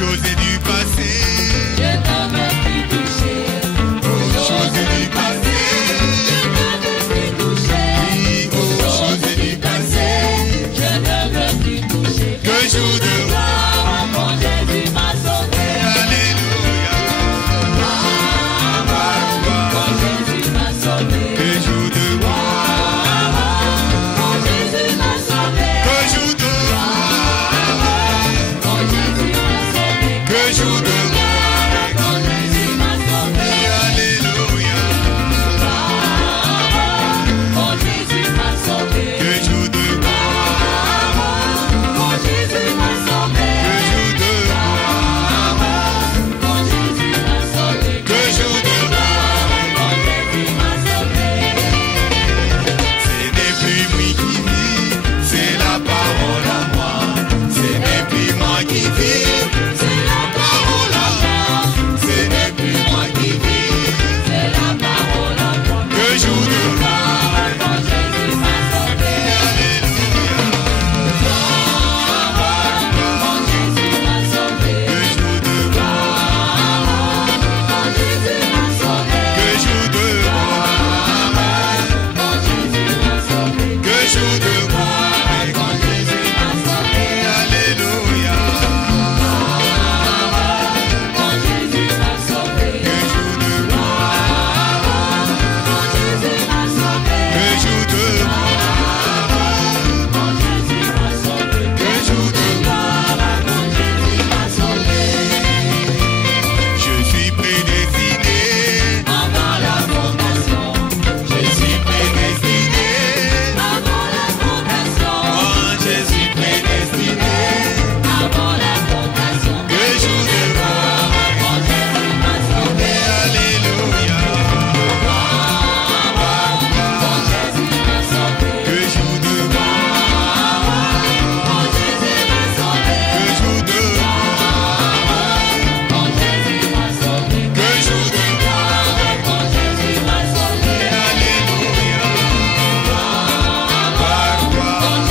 choses du passé. Je ne veux plus toucher Aux choses du passé. Je ne veux plus toucher Aux choses du passé. Je ne veux plus toucher Que jour de gloire quand Jésus m'a sauvé. Alléluia. Quand Jésus m'a sauvé. Que jour de Quand Jésus m'a sauvé. Que jour de Quand Jésus m'a sauvé. Que jour de Quand Jésus m'a sauvé. Alléluia. Quand Jésus m'a sauvé. Que jour de Quand Jésus m'a sauvé. Que jour de Quand Jésus m'a sauvé. Que jour de Quand Jésus m'a sauvé. Ce n'est plus moi qui vis, c'est la parole à moi. Ce n'est plus moi qui vis, c'est la parole à moi. Ce n'est plus moi qui vis, C'est la parole à toi. que jour de Quand Jésus m'a sauvé. Alléluia. Quand Jésus m'a sauvé. Que jour de Quand Jésus m'a sauvé. Que jour de Quand Jésus m'a sauvé. Que jour de Quand Jésus m'a sauvé. Alléluia. Quand Jésus m'a sauvé. Que jour de Quand Jésus m'a sauvé. Que jour de Quand Jésus m'a sauvé. Que jour de Quand Jésus m'a sauvé. Je suis prédestiné. Avant la fondation. Je suis prédestiné. Avant la fondation. Moi, je suis prédestiné. Avant la fondation. Que jour de Quand Jésus m'a sauvé. Alléluia. Quand Jésus m'a sauvé. Que jour de Quand Jésus m'a sauvé. Que jour de Quand Jésus m'a sauvé. Que jour de Quand Jésus m'a sauvé. Alléluia. Quand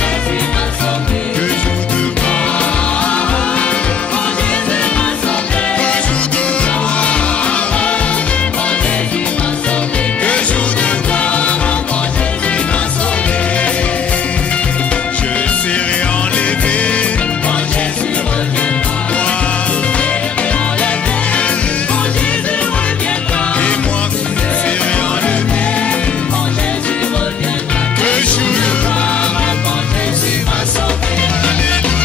Jésus m'a sauvé. Que jour de Quand Jésus m'a sauvé. Que jour de Quand Jésus m'a sauvé. Que jour de Quand Jésus m'a sauvé. Je serai enlevé. Quand Jésus reviendra. Moi Serai enlevé. Quand Jésus reviendra. et moi serai enlevé. Quand Jésus reviendra. Que jour de Quand Jésus m'a sauvé. Quand Jésus m'a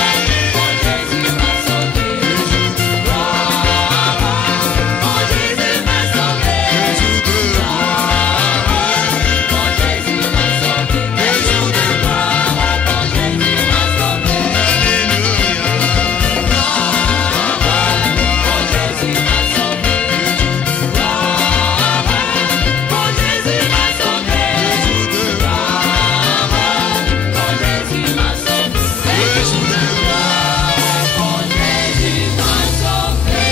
sauvé. Quand Jésus m'a sauvé. Que jour de Quand Jésus m'a sauvé. Que jour de Quand Jésus m'a sauvé. Alléluia. Quand Jésus m'a sauvé. Quand Jésus m'a sauvé. Quand Jésus m'a sauvé. Que jour de Quand Jésus m'a sauvé.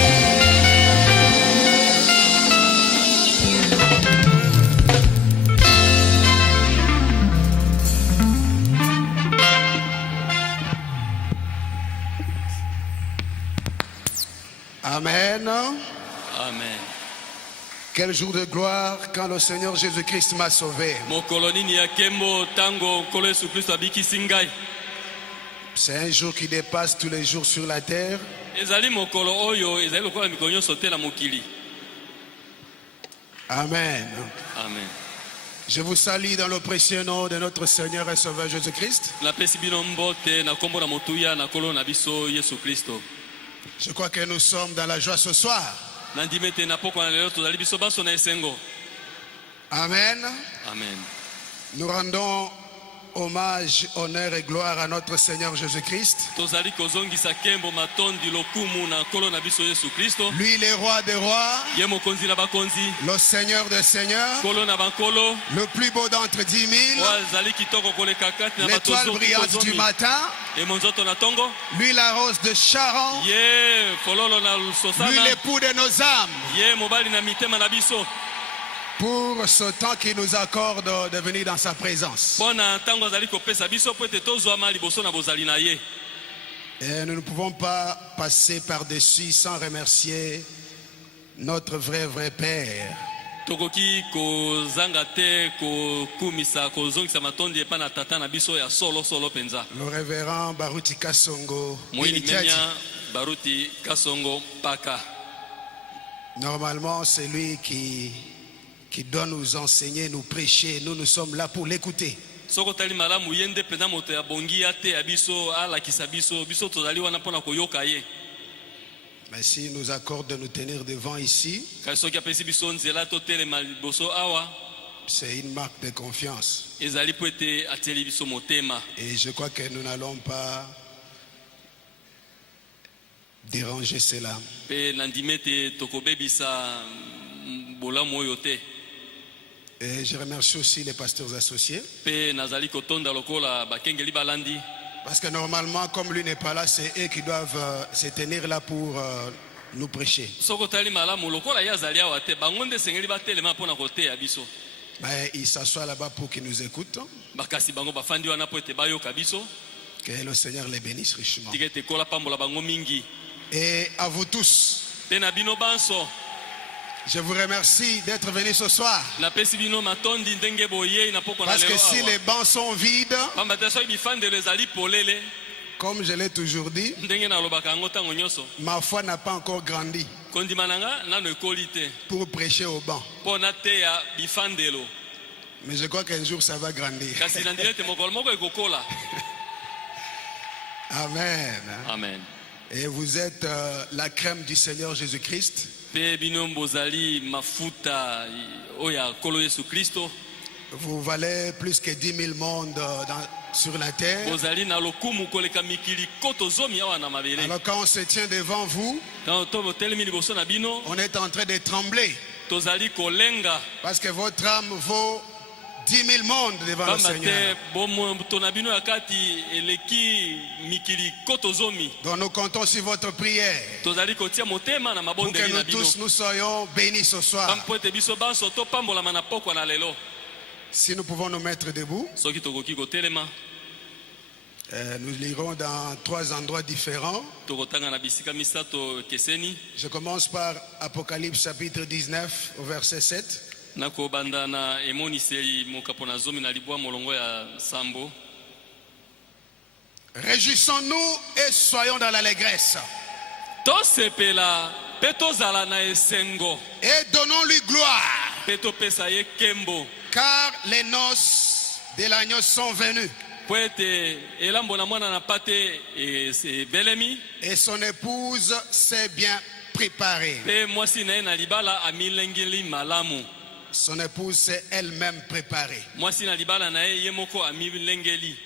Amen. Amen. Quel jour de gloire quand le Seigneur Jésus-Christ m'a sauvé. mokolo nini ya kembo tango nkolo yesu kristo abikisi ngai. C'est un jour qui dépasse tous les jours sur la terre. ezali mokolo oyo ezali lokola mikolo nyonso te na mokili. Amen. Amen. Je vous salue dans le précieux nom de notre Seigneur et Sauveur Jésus-Christ. napesi bino mbote na kombo na motuya na nkolo na biso yesu kristo. Je crois que nous sommes dans la joie ce soir. nandimi ete na poko na lelo tozali biso baso na esengo. Amen. Amen. Nous rendons hommage, honneur et gloire à notre Seigneur Jésus-Christ. tozali kozongisa kembo matondi lokumu na nkolo na biso yesu kristo. Lui, le roi des rois, ye mokonzi na bakonzi, le Seigneur des seigneurs, nkolo na bankolo, le plus beau d'entre 10 000, oyo azali kitoko koleka kati na l'étoile brillante du matin, emonzoto na tongo, lui, la rose de Sharon, ye fololo na lui, sosana, l'époux de nos âmes. ye mobali na mitema na biso. Pour ce temps qu'il nous accorde de venir dans sa présence. mpona ntango azali kopesa biso po ete tozwama liboso na bozali na ye. Et nous ne pouvons pas passer par-dessus sans remercier notre vrai Père. tokoki kozanga te kokumisa kozongisa matondi epa na tata na biso ya solo penza Le révérend Baruti Kasongo. moyini Benikiadi. menya baruti kasongo paka. Normalement, c'est lui qui doit nous enseigner, nous prêcher. Nous sommes là pour l'écouter. soko tali malamu yende pena moto ya bongi ya te ya biso alakisa biso tozali wana mpona koyoka ye. Mais s'il nous accorde de nous tenir devant ici, kasi soki apesi biso nzela totelema liboso awa c'est une marque de confiance. ezali po ete atieli biso motema. Et je crois que nous n'allons pas déranger cela. Pe nandimi ete tokobebisa bolamu oyo te. Et je remercie aussi les pasteurs associés. Pe nazali kotonda lokola bakengeli balandi. Parce que normalement, comme lui n'est pas là, c'est eux qui doivent se tenir là pour nous prêcher. soko tali malamu lokola ye azali awa te bango nde esengeli batelema mpona koteya biso. Mais il s'assoit là-bas pour qu'ils nous écoutent. Bakasi bango bafandi wana po ete bayoka biso. Que le Seigneur les bénisse richement. tika ete kola pambola bango mingi. Et à vous tous, Pe na bino banso je vous remercie d'être venus ce soir. napesi bino matondi ndenge boyei na poko na Parce que lelo si awa. les bancs sont vides, pamba te soki bifandelo ezali polele comme je l'ai toujours dit, ndenge nalobaka yango ntango nyonso ma foi n'a pas encore grandi kondima na nga nano ekoli te pour prêcher au banc. mpo nateya bifandelo. Mais je crois qu'un jour ça va grandir. kasi nandima ete mokolo moko ekokola. Amen. Amen. Et vous êtes la crème du Seigneur Jésus-Christ. Pe bino bozali mafuta oyo ya nkolo yesu kristo. Vous valez plus que 10 000 mondes sur la terre. bozali na lokumu koleka mikili koto zomi awa na mabele. Alors quand on se tient devant vous, to botelemi liboso na bino on est en train de trembler. tozali kolenga. Parce que votre âme vaut 10 000 mondes devant le pamba te Seigneur. bomoto na bino ya kati eleki mikili koto zomi. Donc nous comptons sur votre prière. tozali kotia motema na Pour que mabondeli nous na bino tous nous soyons bénis ce soir. pamba po ete biso banso topambolama na pokwa na lelo. Si nous pouvons nous mettre debout, soki tokoki kotelema nous lirons dans 3 endroits différents. tokotanga na bisika misato keseni. Je commence par Apocalypse chapitre 19 au verset 7. nakobanda na emoniseli mokapo na zomi na libwa molongo ya sambo. Réjouissons-nous et soyons dans l'allégresse. tosepela mpe tozala na esengo Et donnons-lui gloire. mpe topesa ye nkembo Car les noces de l'agneau sont venues. po ete elambo na mwana na pate ebelemi Et son épouse s'est bien préparée. mpe mwasi na ye na libala amilengeli malamu. Son épouse s'est elle-même préparée. mwasi na libala na ye ye moko amilengeli.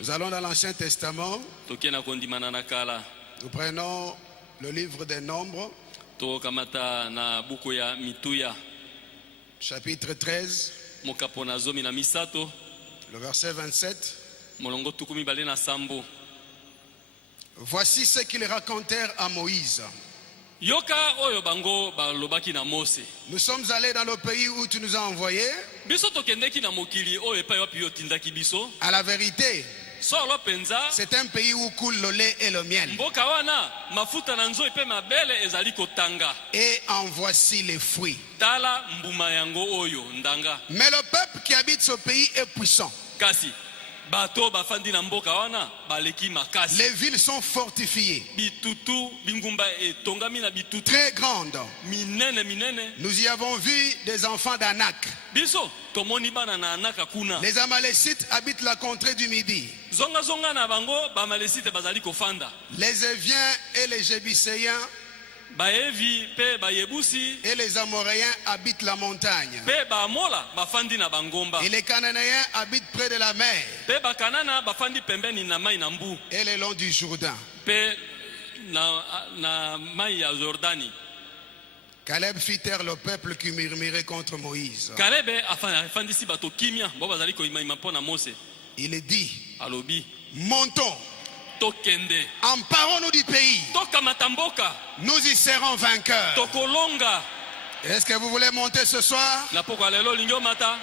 Nous allons dans l'Ancien Testament. toke na kondimana na kala Nous prenons le livre des Nombres, tokamata na buku ya mituya chapitre 13, mokapo na zomi na misato le verset 27. molongo tuku mibale na sambo. Voici ce qu'ils racontèrent à Moïse. yoka oyo bango balobaki na mose. Nous sommes allés dans le pays où tu nous as envoyés. biso tokendeki na mokili oyo epai wapi yo tindaki biso. À la vérité, solo penza c'est un pays où coule le lait et le miel. mboka wana mafuta na nzoi mpe mabele ezali kotanga. Et en voici les fruits. tala mbuma yango oyo ndanga. Mais le peuple qui habite ce pays est puissant. kasi bato bafandi na mboka wana baleki makasi. Les villes sont fortifiées, bitutu bingumba etongami na bitutu très grandes. minene. Nous y avons vu des enfants d'Anak. biso tomoni bana na anaka kuna. Les Amalécites habitent la contrée du Midi. zonga na bango bamalesite bazali kofanda. Les Éviens et les Jébuséens bayevi mpe bayebusi et les Amoréens habitent la montagne. mpe bamola bafandi na bangomba. Et les Cananéens habitent près de la mer mpe bakanana bafandi pembeni na mai na mbu et le long du Jourdain. mpe na mai ya Jordani. Caleb fit taire le peuple qui murmurait contre Moïse. kalebe afandisi bato kimia bo bazali koyimayima mpo na mose. Il dit, alobi montons, tokende emparons-nous du pays. tokamata mboka Nous y serons vainqueurs. tokolonga. Est-ce que vous voulez monter ce soir? na poko ya lelo olingi omata.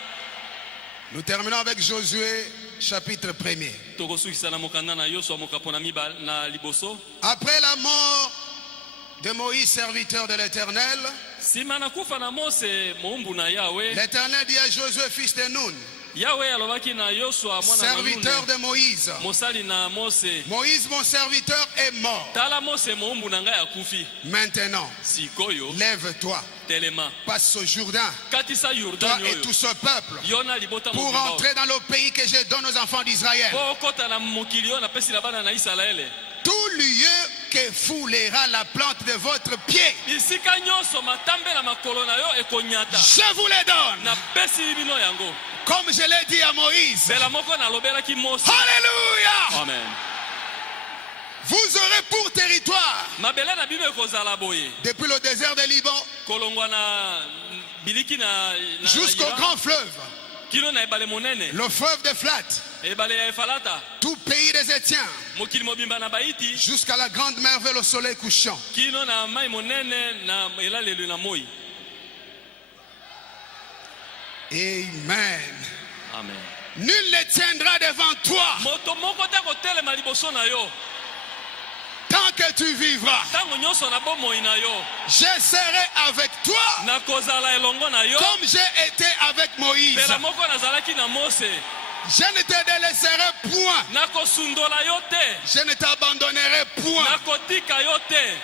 Nous terminons avec Josué, chapitre 1er. tokosukisa na mokanda na Yosua mokapo na mibale na liboso. Après la mort de Moïse, serviteur de l'Éternel, Sima na kufa na Mose moumbu na Yahweh, l'Éternel dit à Josué, fils de Nun, Yahweh alobaki na Yosua mwana na serviteur Nune, de Moïse, mosali na Mose, Moïse, mon serviteur, est mort. tala Mose moumbu na ngai akufi. Maintenant, Sikoyo lève-toi, telema passe au Jourdain, katisa toi Yordani et oyo tout ce peuple, yona libota pour mobimba entrer dans le pays que je donne aux enfants d'Israël. po kota na mokili oyo napesi na bana na Isalaele. Tout lieu que foulera la plante de votre pied, Bisika nyonso matambe na makolo na yo ekonyata. je vous les donne. Napesi bino yango. Comme je l'ai dit à Moïse. Bela moko na lobelaki Mose. Alléluia. Amen. Vous aurez pour territoire, Mabele na bino ekozala boye. depuis le désert de Liban Kolongwa na biliki na jusqu'au Iran. grand fleuve, Kilo na ebale monene. le fleuve de Flat, Ebale ya Efalata. tout pays des Étiens, Mokili mobimba na Baiti. jusqu'à la grande mer vers le soleil couchant. Kilo na mai monene na elalelo na moi. Amen. Amen. Nul ne tiendra devant toi Moto moko te kotelema liboso na yo. tant que tu vivras. Tango nyonso na bomoi na yo. Je serai avec toi Na kozala elongo na yo. comme j'ai été avec Moïse. Bela moko nazalaki na Mose. Je ne te délaisserai point. Na kosundola yo te. Je ne t'abandonnerai point. Na kotika yo te.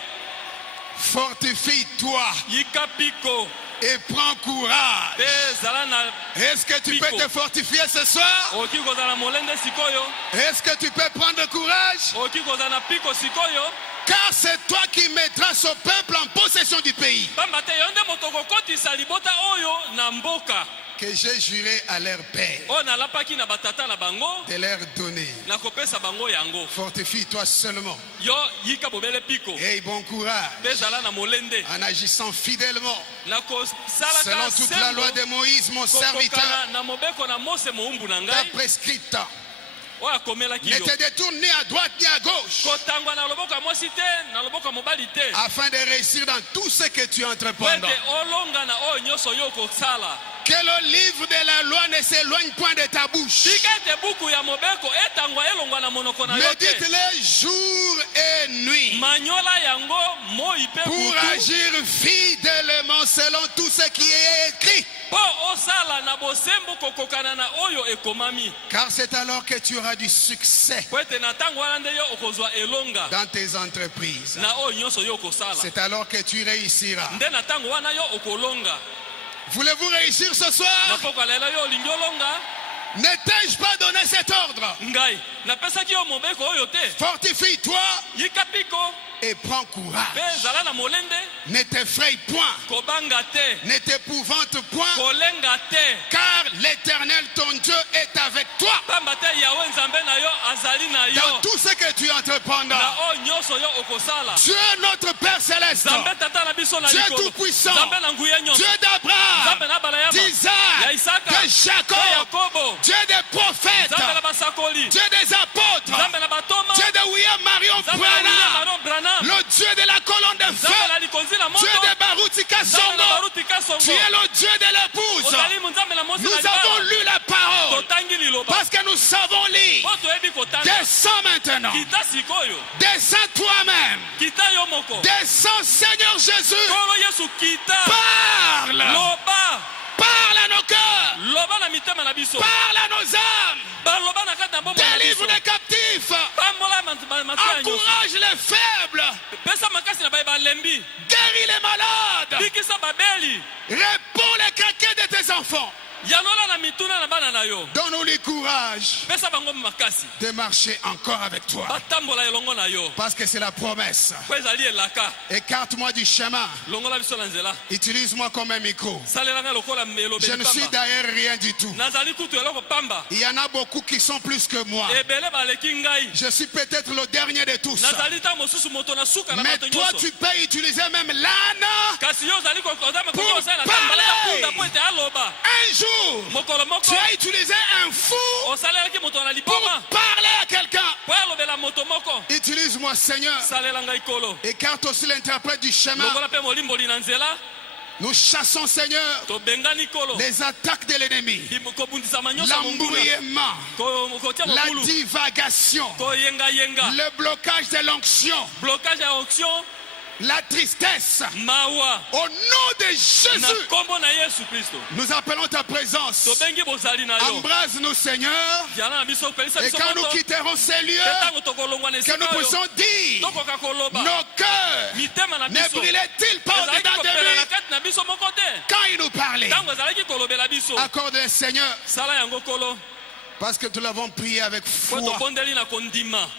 Fortifie-toi Yikapiko. et prends courage. Pe zala na Est-ce que tu peux te fortifier ce soir? oki kozala molende sikoyo. Est-ce que tu peux prendre courage? Oki kozala na piko sikoyo. Car c'est toi qui mettras ce peuple en possession du pays Pamba te yo nde moto kokotisa libota oyo na mboka. que j'ai juré à leur père Oyo nalapaki na batata na bango. de leur donner. Na kopesa bango yango. Fortifie-toi seulement. Yo yika bobele piko. Et bon courage Pe zala na molende. en agissant fidèlement Na kosalaka selon toute la loi de Moïse, mon serviteur, kokokana na mobeko na Mose moumbu na t'a ngai. prescrite. Oyo akomelaki Ne yo. te détourne ni à droite ni à gauche Kotangwa na loboko ya mwasi te, na loboko ya mobali te. afin de réussir dans tout ce que tu Po entreprends. ete olonga na oyo nyonso yo okosala. Que le livre de la loi ne s'éloigne point de ta bouche. Tika ete buku ya mobeko etangwa elongwa na monoko na yo te. Médite-les jour et nuit Manyola yango moi pe pour kutu. agir fidèlement selon tout ce qui est écrit. Po osala na bosembo kokokana na oyo ekomami. Car c'est alors que tu auras du succès Po ete na ntango wana nde yo okozwa elonga dans tes entreprises. na oyo nyonso yo okosala. C'est alors que tu réussiras. Nde na ntango wana yo okolonga. Voulez-vous réussir ce Na soir? poko lela yo olingi olonga. Ne t'ai-je pas donné cet ordre? Ngai napesaki yo mobeko oyo te. Fortifie-toi Yika piko. et prends courage. Pe zala na molende. Ne t'effraie point, Kobanga te. ne t'épouvante point, Kolenga te. car l'Éternel ton Dieu est avec toi Pamba te Yahweh nzambe na yo azali na yo. dans tout ce que tu entreprendras. Na oyo nyonso yo okosala. Dieu notre Père Céleste, Nzambe tata na biso na Dieu likolo. tout-puissant, Nzambe na nguya nyonso. Dieu d'Abraham, Nzambe na Abraham. Ya d'Isaac, Isaka. de Ya Jacob, Yakobo. Dieu des prophètes, Nzambe na basakoli. Dieu des apôtres, Nzambe na batoma. Dieu de William Marion Nzambe na William Branham, Aaron Branham. le Dieu de la colonne de Nzambe feu, na likonzi la moto. Dieu de Baruti Nzambe na Kasongo, baruti kasongo. tu es le Dieu de l'épouse. Ozali nzambe na mosi Nous na avons libala. lu la parole Totangi liloba. parce que nous savons lire. Po toyebi kotanga. Descends maintenant, Kita sikoyo. descends toi-même, Kita yo moko. descends Seigneur Jésus, Kolo Yesu kita. parle, Loba. parle à nos cœurs, Loba na mitema na biso. parle à nos âmes, Baloba na kati na bombo na délivre biso. les captifs, Pambola matia nyonso. encourage les faibles, Pesa makasi na baye balembi. guéris les malades, Bikisa babeli. réponds les craquets de tes enfants. Yanola na mituna na bana na yo. Donne-nous le courage Pesa bango makasi. de marcher encore avec toi. Batambola elongo na yo. Parce que c'est la promesse. Po ezali elaka. Écarte-moi du chemin. Longola biso na nzela. Utilise-moi comme un micro. Salelanga lokola Je elobeli ne suis pamba. derrière rien du tout. Nazali kutu eloko pamba. Il y en a beaucoup qui sont plus que moi. Ebele baleki ngai. Je suis peut-être le dernier de tous. Nazali ta mosusu moto na suka na Mais bato toi, nyonso. tu peux utiliser même l'âne. Kasi yo ozali kozama Pour kokosala parler. punda po ete aloba. Un jour, Mokolo moko tu as utilisé un fou osalelaki moto na pour liboma. parler à quelqu'un. Po alobela moto moko. Utilise-moi, Seigneur. Salela ngai kolo. Écarte aussi l'interprète du chemin. Longola pe molimboli na nzela. Nous chassons, Seigneur, tobengani kolo les attaques de l'ennemi, kobundisama nyonso ya monguna l'embrouillement, kotia la mokulu divagation, koyengayenga le blocage de l'onction, blocage ya onction la tristesse. mawa Au nom de na Jésus, kombo na Yesu Kristo nous appelons ta présence. tobengi bozali na yo Embrase-nous, Seigneur. jana na biso pelisa Et biso quand nous moto quitterons ces lieux, ntango tokolongwa na que esika nous oyo puissions dire, tokoka koloba nos cœurs mitema na ne biso brûlaient-ils pas ezalaki au-dedans de kopela na lui kati na biso moko te quand il nous parlait? ntango ezalaki kolobela biso Accorde, Seigneur, sala yango kolo parce que nous l'avons prié avec po foi tobondeli na kondima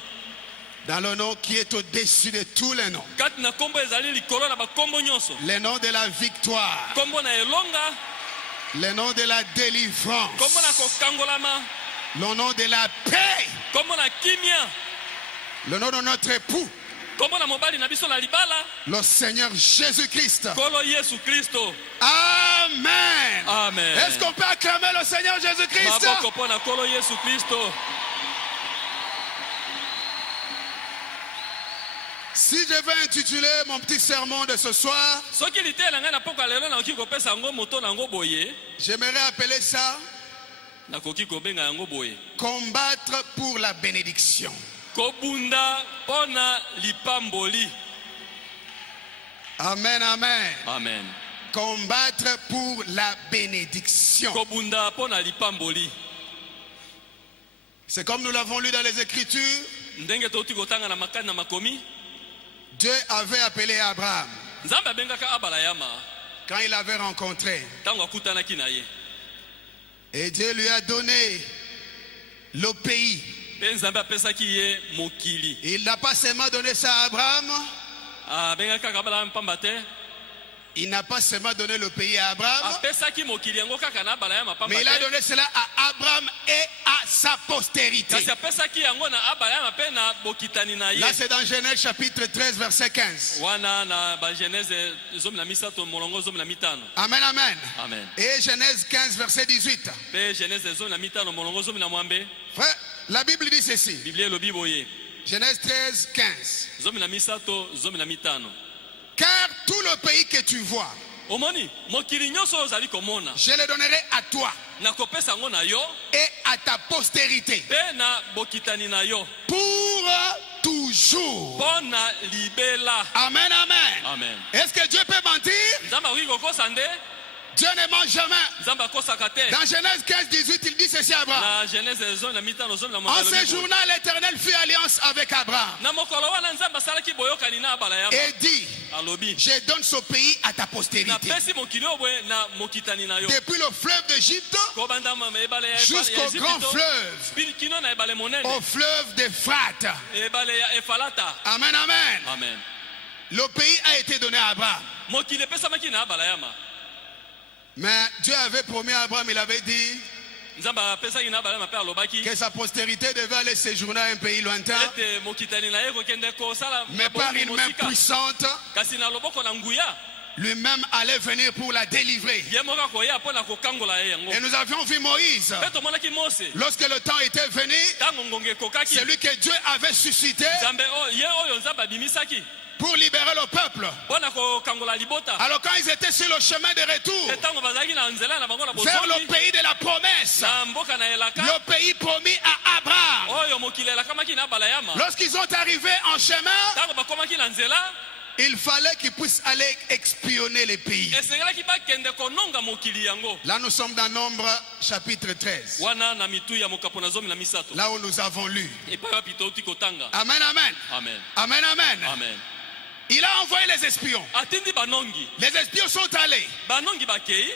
dans le nom qui est au-dessus de tous les noms. kati na kombo ezali likolo na bakombo nyonso Le nom de la victoire, kombo na elonga le nom de la délivrance, kombo na kokangolama le nom de la paix, kombo na kimia le nom de notre époux, kombo na mobali na biso na libala le Seigneur Jésus-Christ. kolo Yesu Kristo Amen. amen Est-ce qu'on peut acclamer le Seigneur Jésus-Christ? maboko mpo na kolo Yesu Kristo. Si je vais intituler mon petit sermon de ce soir, soki litela ngai na poko lelo nakoki kopesa yango moto na yango boye j'aimerais appeler ça nakoki kobenga yango boye combattre pour la bénédiction. kobunda mpo na lipamboli. Amen, amen. Amen. Combattre pour la bénédiction. Kobunda mpo na lipamboli. C'est comme nous l'avons lu dans les Écritures. Ndenge touti kotanga na makani na makomi. Dieu avait appelé Abraham Nzambe abengaka Abalayama quand il l'avait rencontré. tango akutanaki na ye. Et Dieu lui a donné le pays. Pe Nzambe apesaki ye mokili. Il n'a pas seulement donné ça à Abraham. Abengaka Abalayama pamba te. Il n'a pas seulement donné le pays à Abraham, Apesaki mokili yango kaka na Abalayama pamba mais il a te. donné cela à Abraham et à sa postérité. Kasi apesaki yango na Abalayama pe na bokitani na ye. Là, c'est dans Genèse chapitre 13, verset 15. Wana na ba Genèse zomi na misato molongo zomi na mitano. Amen, amen. Amen. Et Genèse 15, verset 18. Pe Genèse zomi na mitano molongo zomi na mwambe. Frère, la Bible dit ceci. Biblia elobi boye. Genèse 13, 15. Zomi na misato zomi na mitano. Car tout le pays que tu vois, Omoni mokili nyonso ozali komona. je le donnerai à toi Nakopesa ngo na yo et à ta postérité pe na bokitani na yo pour toujours. mpo na libela. Amen, amen. Amen. Est-ce que Dieu peut mentir? Nzambe akoki kokosa nde? Dieu ne ment jamais. Nzambe akosaka te. Dans Genèse 15, 18, il dit ceci à Abraham. Na Genèse zomi na mitano zomi na En mwambe ce elobi boye. jour-là, l'Éternel fit alliance avec Abraham Na mokolo wana Nzambe asalaki boyokani na Abalayama et dit, alobi je donne ce pays à ta postérité. napesi mokili oyo boye na mokitani na yo Depuis le fleuve d'Égypte kobanda ebale ya jusqu'au grand fleuve, fleuve kino na ebale monene au fleuve d'Ephrate. ebale ya Efalata. Amen, amen. Amen. Le pays a été donné à Abraham. Mokili epesamaki na Abalayama. Mais Dieu avait promis à Abraham, il avait dit Nzambe apesaki na Abalayama pe alobaki que sa postérité devait aller séjourner à un pays lointain, ete mokitani na ye kokende kosala mais par une main mosika. puissante, Kasi na loboko na nguya lui-même allait venir pour la délivrer. ye moko akoya mpo na kokangola ye yango. Et nous avions vu Moïse, Pe tomonaki Mose lorsque le temps était venu, ntango ngonga ekokaki celui que Dieu avait suscité Nzambe ye oyo Nzambe abimisaki pour libérer le peuple. mpo na kokangola libota. Alors quand ils étaient sur le chemin de retour Pe ntango bazalaki na nzela na bango na vers le bozongi pays de la promesse, na mboka na elaka le pays promis à Abraham, oyo mokili elakamaki na Abalayama, lorsqu'ils sont arrivés en chemin, ntango bakomaki na nzela il fallait qu'ils puissent aller expionner les pays. esengelaki bakende kononga mokili yango. Là nous sommes dans Nombre chapitre 13, Wana na mitu ya mokapo na zomi na misato là où nous avons lu. epai wapi touti kotanga. Amen, amen. Amen. Amen, amen. Amen. Il a envoyé les espions. Atindi banongi Les espions sont allés. banongi bakei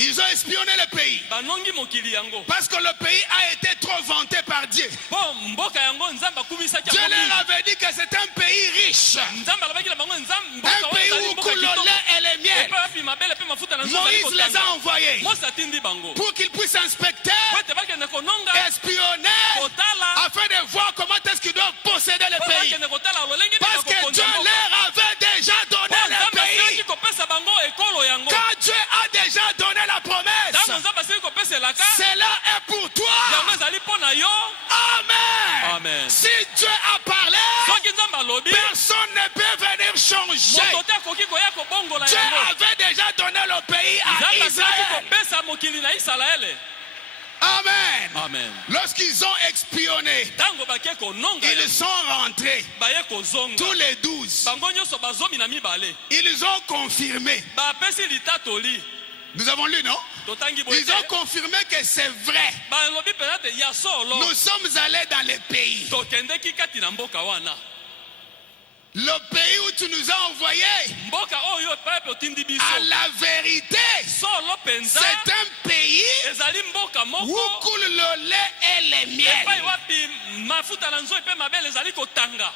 Ils ont espionné le pays. banongi mokili yango Parce que le pays a été trop vanté par Dieu. mpo mboka yango Nzambe akumisaki Dieu yango leur mingi. avait dit que c'est un pays riche. Nzambe alobaki na bango mboka Un oyo pays ezali où mboka coule le kitoko. lait et les miel. Epai wapi mabele pe mafuta na nzoto ezali Moïse les a kotanga. envoyés Mose atindi bango pour qu'ils puissent inspecter, po ete bakende kononga espionner, kotala afin de voir comment est-ce qu'ils doivent posséder le po pays. bakende kotala lolenge nini Parce que bakokonza Dieu mboka. leur avait déjà donné Po le Nzambe asilaki pays. kopesa bango ekolo yango. Quand Dieu a déjà donné la promesse, Ntango Nzambe asili kopesa elaka cela est pour toi. yango ezali mpo na yo. Amen. Amen. Si Dieu a parlé, Soki Nzambe alobi personne ne peut venir changer. moto te akoki koya kobongola Dieu yango. avait déjà donné le pays à Nzambe asilaki Israël. kopesa mokili na Isalaele. Amen. Amen. Lorsqu'ils ont expionné, Ntango bake kononga ils yango, sont rentrés, baye kozonga. tous les 12. Bango nyonso bazomi na mibale. Ils ont confirmé. Bapesi litatoli. Nous avons lu, non? Totangi boye Ils ont te. confirmé que c'est vrai. Balobi penza te ya solo. Nous sommes allés dans les pays. Tokendeki kati na mboka wana. Le pays où tu nous as envoyés, Mboka oyo pepe otindi biso. à la vérité, Solo penza. c'est un pays Ezali mboka où moko. coule le lait et les Epai miels. wapi mafuta na nzoi pe mabele ezali kotanga.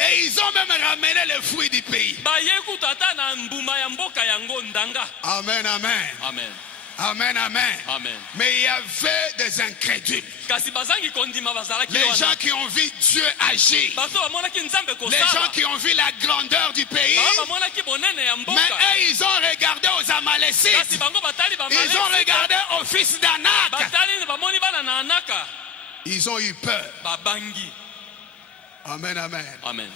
Et ils ont même ramené les fruits du pays. Baye kuta ata na mbuma ya mboka yango ndanga. Amen, amen. Amen. Amen, amen. Amen. Mais il y avait des incrédules. Kasi bazangi kondima bazalaki Les wana. gens qui ont vu Dieu agir. Bato bamonaki nzambe Les gens kosala. qui ont vu la grandeur du pays. Bamonaki bonene ya Mais mboka. eux, ils ont regardé aux Kasi Amalécites. bango batali Ils ont regardé aux fils d'Anak. batali bamoni bana na anaka. Ils ont eu peur. Babangi. Amen, amen. Amen.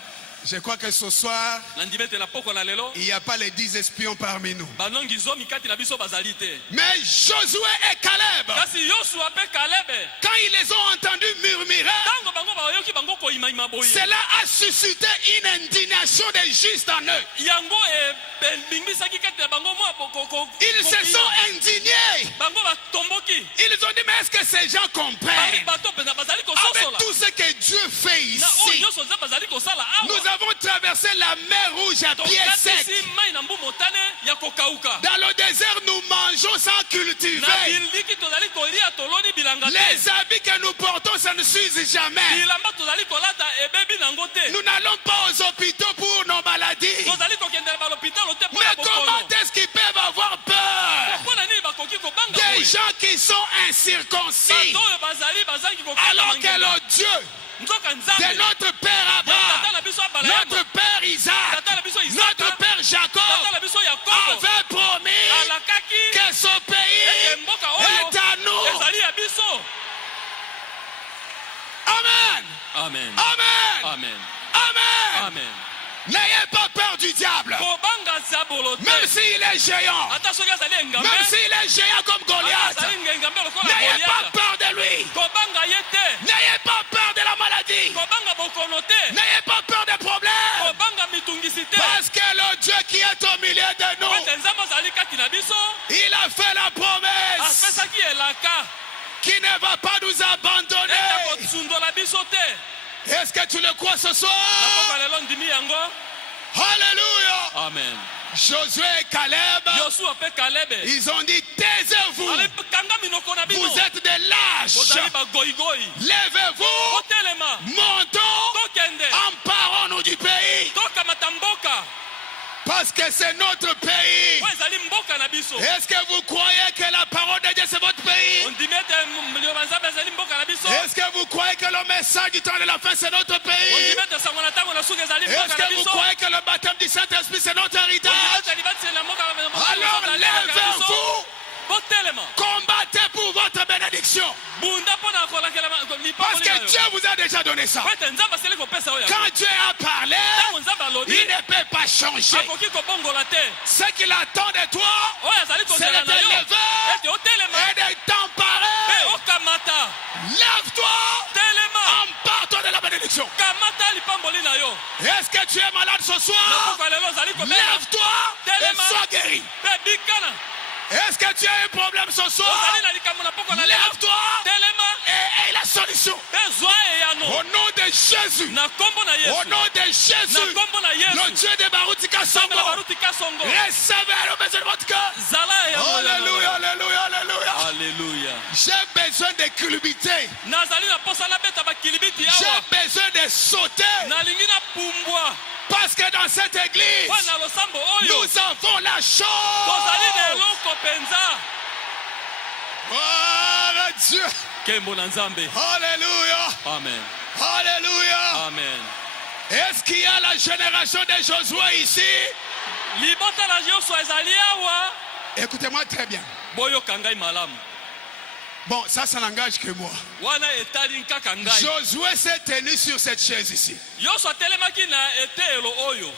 Je crois que ce soir, Nandibete na poko na lelo. il n'y a pas les 10 espions parmi nous. Banongi zomi kati na biso bazali te. Mais Josué et Caleb, Kasi Yosua pe Kalebe. quand ils les ont entendus murmurer, Tango bango bayoki bango koima ima boye. cela a suscité une indignation des justes en eux. Yango bingisaki kati na bango mwa boko. Ils se sont indignés. Bango batomboki. Ils ont dit, mais est-ce que ces gens comprennent Bato pena bazali avec kososola. tout ce que Dieu fait Na oyo ici? nyonso nzambe azali kosala awa. Nous avons traversé la mer Rouge à pied sec. Tokatisi mai na mbu motane ya kokauka. Dans le désert, nous mangeons sans Na cultiver. biliki tozali kolia toloni bilanga te. Les habits que nous portons, ça ne s'use jamais. Bilamba tozali kolata ebebi nango te. Nous n'allons pas aux hôpitaux pour nos maladies. Tozali kokendela balopitalo te mpo Mais na comment bokono. est-ce qu'ils peuvent avoir peur? Mpo na nini bakoki kobanga Des boye? gens qui sont incirconcis. Bato oyo bazali bazangi kokanga Alors que mangela. le Dieu Nzoka de nzambe. notre Père Tata Abraham, na biso Abraham. notre Père Isaac, Tata na biso Isaka. notre Père Tata Jacob na biso Yakobo. avait promis Alakaki. que ce Eke pays mboka oyo. est à nous. Ezali ya biso. Amen. Amen. Amen. Amen. Amen. Amen. N'ayez pas peur du diable. Kobanga sabolo te. Même s'il est géant. Ata soki azali engambe. Même s'il est géant comme Ata Goliath. azali ngengambe lokola N'ayez pas Goliath. peur de lui. Kobanga ye te. N'ayez pas peur de la maladie. Kobanga bokono te. N'ayez pas peur des problèmes. Kobanga mitungisi te. Parce que le Dieu qui est au milieu de nous, Ete nzambe azali kati na biso. il a fait la promesse Apesaki elaka. qu'il ne va pas nous Ete abandonner. kosundola biso te. Est-ce que tu le crois ce soir? Nakoka lelo ndimi yango. Alléluia. Amen. Josué et Caleb, Yosua pe Kalebe. ils ont dit, taisez-vous. Ale kanga minoko na bino. Vous êtes des lâches. Bozali bagoigoi. Lèvez-vous. Kotelema. Montons. Tokende. Emparons-nous du pays. Tokamata mboka. Parce que c'est notre pays. Po ezali mboka na biso. Est-ce que vous croyez que la parole de Dieu c'est votre pays? Ondimi ete liloba nzambe ezali mboka na biso. Est-ce que vous croyez que le message du temps de la fin c'est notre pays? Ondimi ete sango na ntango na suka ezali Est-ce mboka na que vous biso. croyez que le baptême du Saint-Esprit c'est notre héritage? Ondimi ete libatisi na mboka na biso. Alors lèvez-vous, Botelema. combattez pour votre bénédiction. Bunda mpo na kolakela Parce lipango que na yo. Dieu vous a déjà donné ça. Po ete nzambe asili kopesa oyo. Quand Dieu a parlé, Ntango nzambe alobi. il ne peut pas changer. Akoki kobongola te. Ce qu'il attend de toi, Oyo azali c'est kozela de na te yo. lever Ete otelema. et de t'emparer. Pe okamata. Lève-toi, Telema. empare-toi de la bénédiction. Kamata lipamboli na yo. Est-ce que tu es malade ce soir? Nakoka lelo ozali kobela. Lève-toi et sois guéri. Pe bikana. Est-ce que tu as un problème ce soir? Ozali na likambo na poko na lelo. Lève-toi Telema. et aie la solution. Pe zwa eyano. Au nom de Jésus. Na kombo na Au Yesu. nom de Na Jésus. kombo na Le Yesu. Dieu de Barutika Nzambe na Songo. baruti kasongo. Recevez le besoin de votre cœur. Zala eyano. Alléluia, alléluia, alléluia. Alléluia. J'ai besoin de culbuter. Nazali na posa na beta bakilibiti J'ai awa. besoin de sauter. Nalingi na pumbwa. Parce que dans cette église, Kwa na losambo oyo. nous avons la Tozali chose. na eloko penza. Gloire à Dieu. Kembo na Nzambe. Alléluia. Amen. Alléluia. Amen. Est-ce qu'il y a la génération de Josué ici? Libota la Yosua ezali awa. Écoutez-moi très bien. Boyoka ngai malamu. Bon, ça n'engage que moi. Wana etali nkaka ngai. Josué s'est tenu sur cette chaise ici. Yosua telemaki na etelo oyo.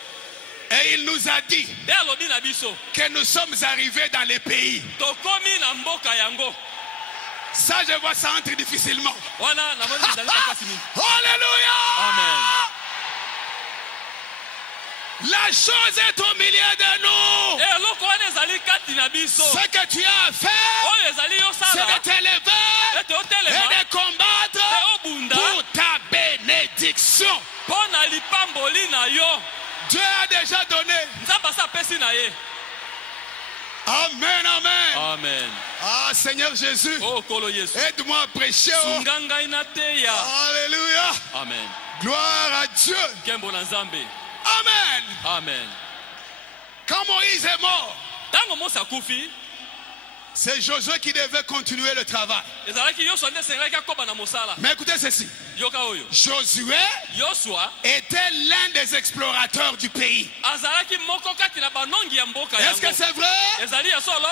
Et il nous a dit nde alobi na biso que nous sommes arrivés dans les pays. tokomi na mboka yango Ça, je vois ça entre difficilement. wana namoni ezali makasi mingi. Alléluia. Amen. La chose est au milieu de nous. eloko wana ezali kati na biso Ce que tu as à faire, oyo ezali c'est yosala de t'élever ete otelema et de combattre te obunda pour ta bénédiction. mpo na lipamboli na yo Dieu a déjà donné. nzambe asa apesi na ye. Amen, amen. Amen. Ah, Seigneur Jésus, Oh kolo yesu aide-moi à prêcher. Oh. sunga ngai na teya. Alléluia. Amen. Gloire à Dieu. Nkembo na nzambe. Amen. Amen. Quand Moïse est mort, ntango mose akufi c'est Josué qui devait continuer le travail. ezalaki yosua nde esengelaki akoba na mosala. Mais écoutez ceci. yoka oyo Josué yosua était l'un des explorateurs du pays. azalaki moko kati na banongi ya mboka Est-ce que yango. c'est vrai? ezali ya solo.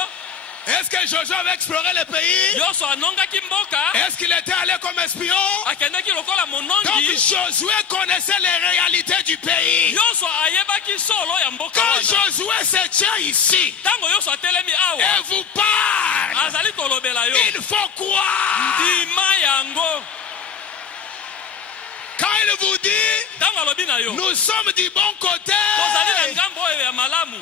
Est-ce que Josué avait exploré le pays? yosua anongaki mboka Est-ce qu'il était allé comme espion? akendaki lokola Donc monongi. Josué connaissait les réalités du pays. yosua ayebaki solo ya mboka Quand wana. Josué se tient ici ntango yosua atelemi awa et vous parle, azali kolobela yo il faut croire. ndima yango. Quand il vous dit, ntango alobi na yo nous sommes du bon côté, tozali na ngambo oyo ya malamu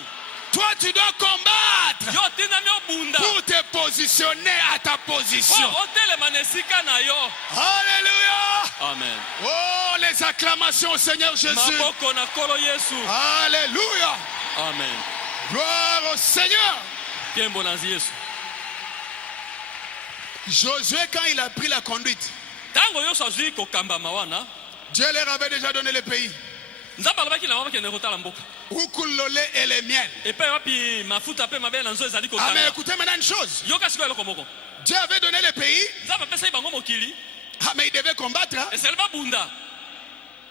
toi tu dois combattre yo otindami obunda pour te positionner à ta position. po otelema na esika na yo. Alléluia. Amen. Oh, les acclamations au Seigneur Jésus. maboko na kolo yesu. Alléluia. Amen. Gloire au Seigneur. Nkembo na yesu. Josué, quand il a pris la conduite, ntango yosua azwi kokambama wana Dieu leur avait déjà donné le pays. nzambe alobaki na bakende kotala mboka Ukulole et les miel. epai wapi mafuta mpe mabe na nzo ezali Ah, mais kokanga. écoutez maintenant une chose. yoka sikoyo eloko moko Dieu avait donné le pays. nzambe apesaki bango mokili Ah, mais il devait combattre. Hein? esengeli babunda.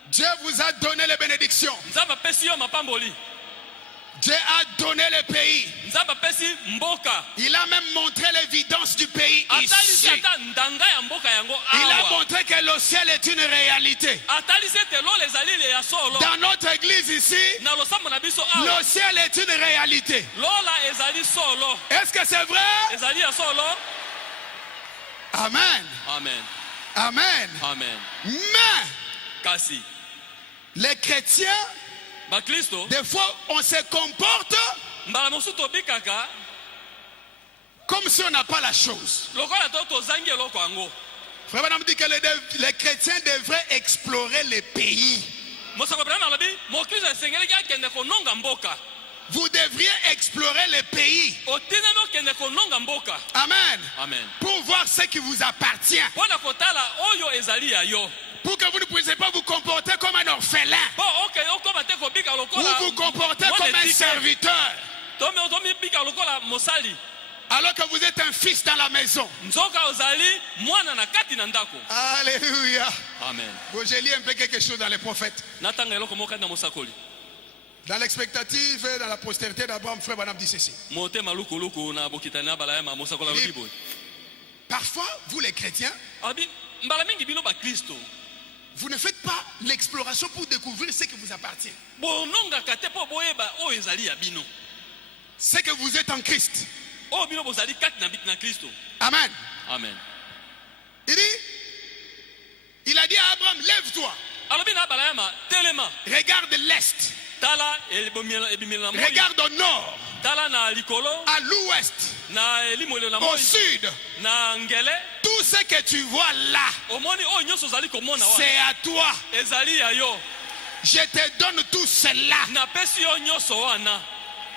Dieu vous a donné les bénédictions. nzambe apesi yo mapamboli. Dieu a donné le pays. nzambe apesi mboka Il a même montré l'évidence du pays atalisi ici. ata ndanga ya mboka yango Il a awa. montré que le ciel est une réalité. atalisi ete lolo ezali le ya solo Dans notre église ici, na losambo na biso awa. le ciel est une réalité. lola ezali solo Est-ce que c'est vrai? ezali ya solo. Amen. Amen. Amen. Amen. Mais kasi les chrétiens, bakristo des fois, on se comporte mbala mosusu tobikaka comme si on n'a pas la chose. lokola to tozangi eloko yango. Frère Branham dit que les chrétiens devraient explorer les pays. mosako brana alobi mokristo esengelaki akende kononga mboka. Vous devriez explorer les pays. otindami okende kononga mboka. Amen. Amen. Pour voir ce qui vous appartient. mpo na kotala oyo ezali ya yo. Pour que vous ne puissiez pas vous comporter comme un orphelin. mpo okende okoma te kobika Ou lokola vous comporter mwana comme un etike. serviteur. tomibika lokola mosali. Alors que vous êtes un fils dans la maison. nzoka ozali mwana na kati na ndako. Alléluia. Amen. Bon, j'ai lu un peu quelque chose dans les prophètes. natanga eloko moko kati na mosakoli. Dans l'expectative et dans la postérité d'Abraham, frère Branham dit ceci. motema lukuluku na bokitani na bala ya mosakoli alobi boye. Parfois, vous les chrétiens, alobi mbala mingi bino bakristo vous ne faites pas l'exploration pour découvrir ce qui vous appartient. bonongaka te mpo boyeba oyo ezali ya bino. C'est que vous êtes en Christ. oyo bino bozali kati na kristo. Amen. Amen. Il dit, il a dit à Abraham, lève-toi, alobi na bala yama telema regarde l'est, tala ebimeli na moi regarde au nord, tala na likolo à l'ouest, na elimolelo na au moi sud. na ngele. Tout ce que tu vois là, omoni oyo nyonso ozali komona wana c'est à toi. ezali ya yo. Je te donne tout cela. napesi yo nyonso wana.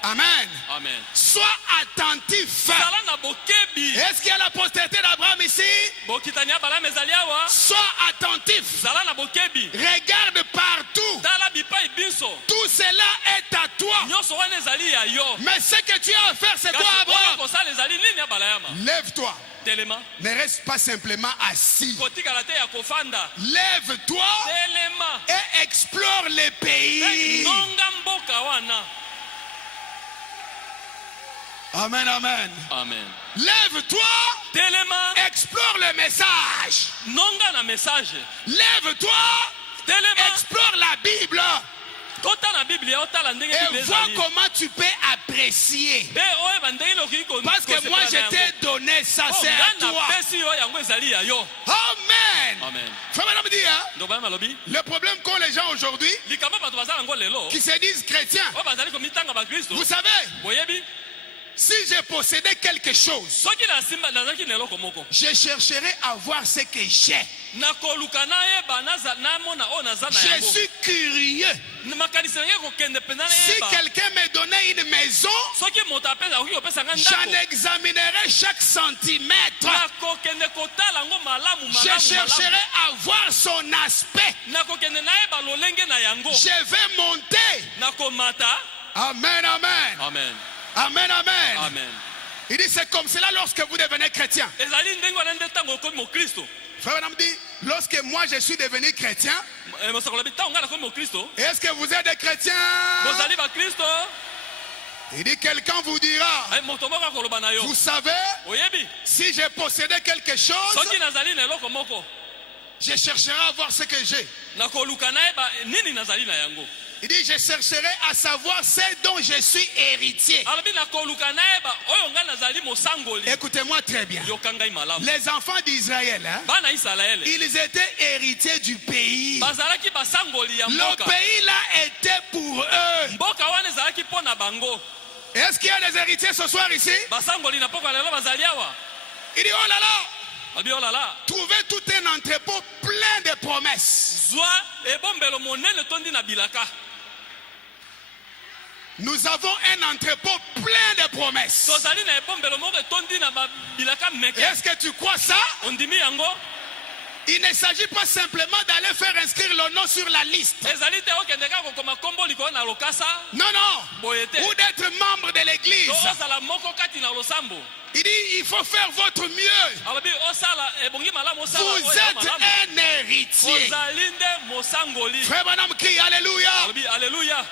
Amen. Amen. Sois attentif. zala na bokebi. Est-ce qu'il y a la postérité d'Abraham ici? bokitani ya balamu ezali awa. Sois attentif. zala na bokebi. Regarde partout. tala bipai biso. Tout cela est à toi. nyonso wana ezali ya yo. Mais ce que tu as à faire, c'est quoi, kasi oyo Abraham? kosala ezali nini ya balayama. Lève-toi. telema. Ne reste pas simplement assis. kotikala te ya kofanda. Lève-toi telema. et explore les pays. nonga mboka wana. Amen, amen. Amen. Lève-toi, telema. explore le message. nonga na message. Lève-toi, telema. explore la Bible. kota na biblia otala ndenge et biblia vois ezali comment tu peux apprécier. mpe oyeba ndenge lokoki Parce que moi je t'ai donné ça, c'est à toi. napesi yo yango ezali ya yo Amen. amen Frère Madame dit, hein, ndo bana malobi le problème qu'ont les gens aujourd'hui likambo bato bazala yango lelo qui se disent chrétiens, oyo bazali komitanga bakristo vous savez, boyebi si j'ai possédé quelque chose, soki nasimba nazalaki na eloko moko je chercherai à voir ce que j'ai. nakoluka nayeba namona oyo naza na Je yango suis curieux. makanisi nange kokende mpenza Si nayeba quelqu'un me donnait une maison, soki moto apesa akoki kopesa nga j'en ndako examinerai chaque centimètre. nakokende kotala yango malamu Je malamu chercherai à voir son aspect. nakokende nayeba lolenge na yango Je vais monter. nakomata Amen, amen. amen Amen, amen. amen Il dit c'est comme cela lorsque vous devenez chrétien. ezali ndenge wana nde ntango okomi mokristo Frère Madame dit, lorsque moi je suis devenu chrétien, mosakolo abi ntango ngai nakomi mokristo est-ce que vous êtes des chrétiens? bozali bakristo Il dit quelqu'un vous dira, moto moko akoloba na yo vous savez, oyebi si j'ai possédé quelque chose, soki nazali na eloko moko je chercherai à voir ce que j'ai. nakoluka nayeba nini nazali na yango Il dit, je chercherai à savoir ce dont je suis héritier. alobi nakoluka nayeba oyo ngai nazali mosangoli Écoutez-moi très bien. yoka ngai malamu Les enfants d'Israël, hein, bana isalaele ils étaient héritiers du pays. bazalaki basangoli ya Le mboka pays là était pour eux. mboka wana ezalaki mpo na bango Est-ce qu'il y a des héritiers ce soir ici? basangoli na poko ya lelo bazali awa Il dit, oh là là, alobi olala trouvez tout un entrepôt plein de promesses. zwa ebombelo monene tondi na bilaka Nous avons un entrepôt plein de promesses. tozali na ebombelo moko etondi na bilaka meke Est-ce que tu crois ça? ondimi yango Il ne s'agit pas simplement d'aller faire inscrire le nom sur la liste. ezali te okende kaka kokoma kombo likolo na lokasa Non, non. boye te Ou d'être membre de l'église. to ozala moko kati na losambo Il dit, il faut faire votre mieux. alobi osala ebongi malamu osala Vous oyo ya êtes malamu. un héritier. ozali nde mosangoli Frère Madame crie, Alléluia. alobi alleluya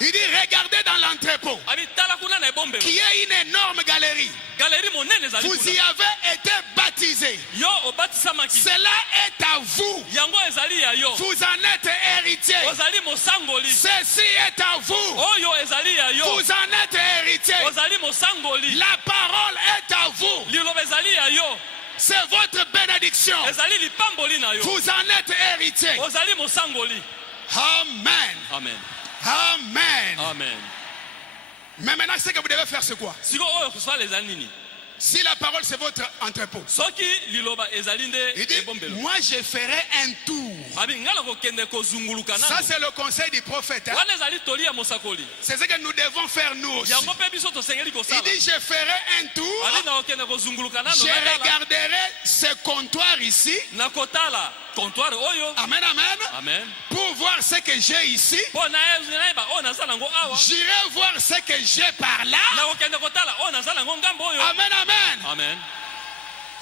Il dit, regardez dans l'entrepôt, abi tala kuna na ebombelo qui est une énorme galerie. galeri monene ezali Vous y kuna avez été baptisé. yo obatisamaki Cela est à vous. yango ezali ya yo Vous en êtes héritier. ozali mosangoli Ceci est à vous. oyo ezali ya yo Vous en êtes héritier. ozali mosangoli La parole est à vous. liloba ezali ya yo C'est votre bénédiction. ezali lipamboli na yo Vous en êtes héritier. ozali mosangoli Amen. amen Amen. amen Mais maintenant, ce que vous devez faire, c'est quoi? siko oyo kosala ezali nini Si la parole, c'est votre entrepôt. soki liloba ezali Il nde dit, ebombelo moi, je ferai un tour. abi ngai nakokende kozunguluka Ça, nano c'est le conseil du prophète. Hein. wana ezali toli ya mosakoli C'est ce que nous devons faire nous aussi. yango mpe biso tosengeli Il kosala dit, je ferai un tour. abi nakokende kozunguluka nano Je natala regarderai ce comptoir ici. nakotala comptoire oyo Amen, amen. amen Pour voir ce que j'ai ici. mpo nayeba oyo naza nango awa J'irai voir ce que j'ai par là. nakokende kotala oyo naza nango ngambo oyo Amen, amen. amen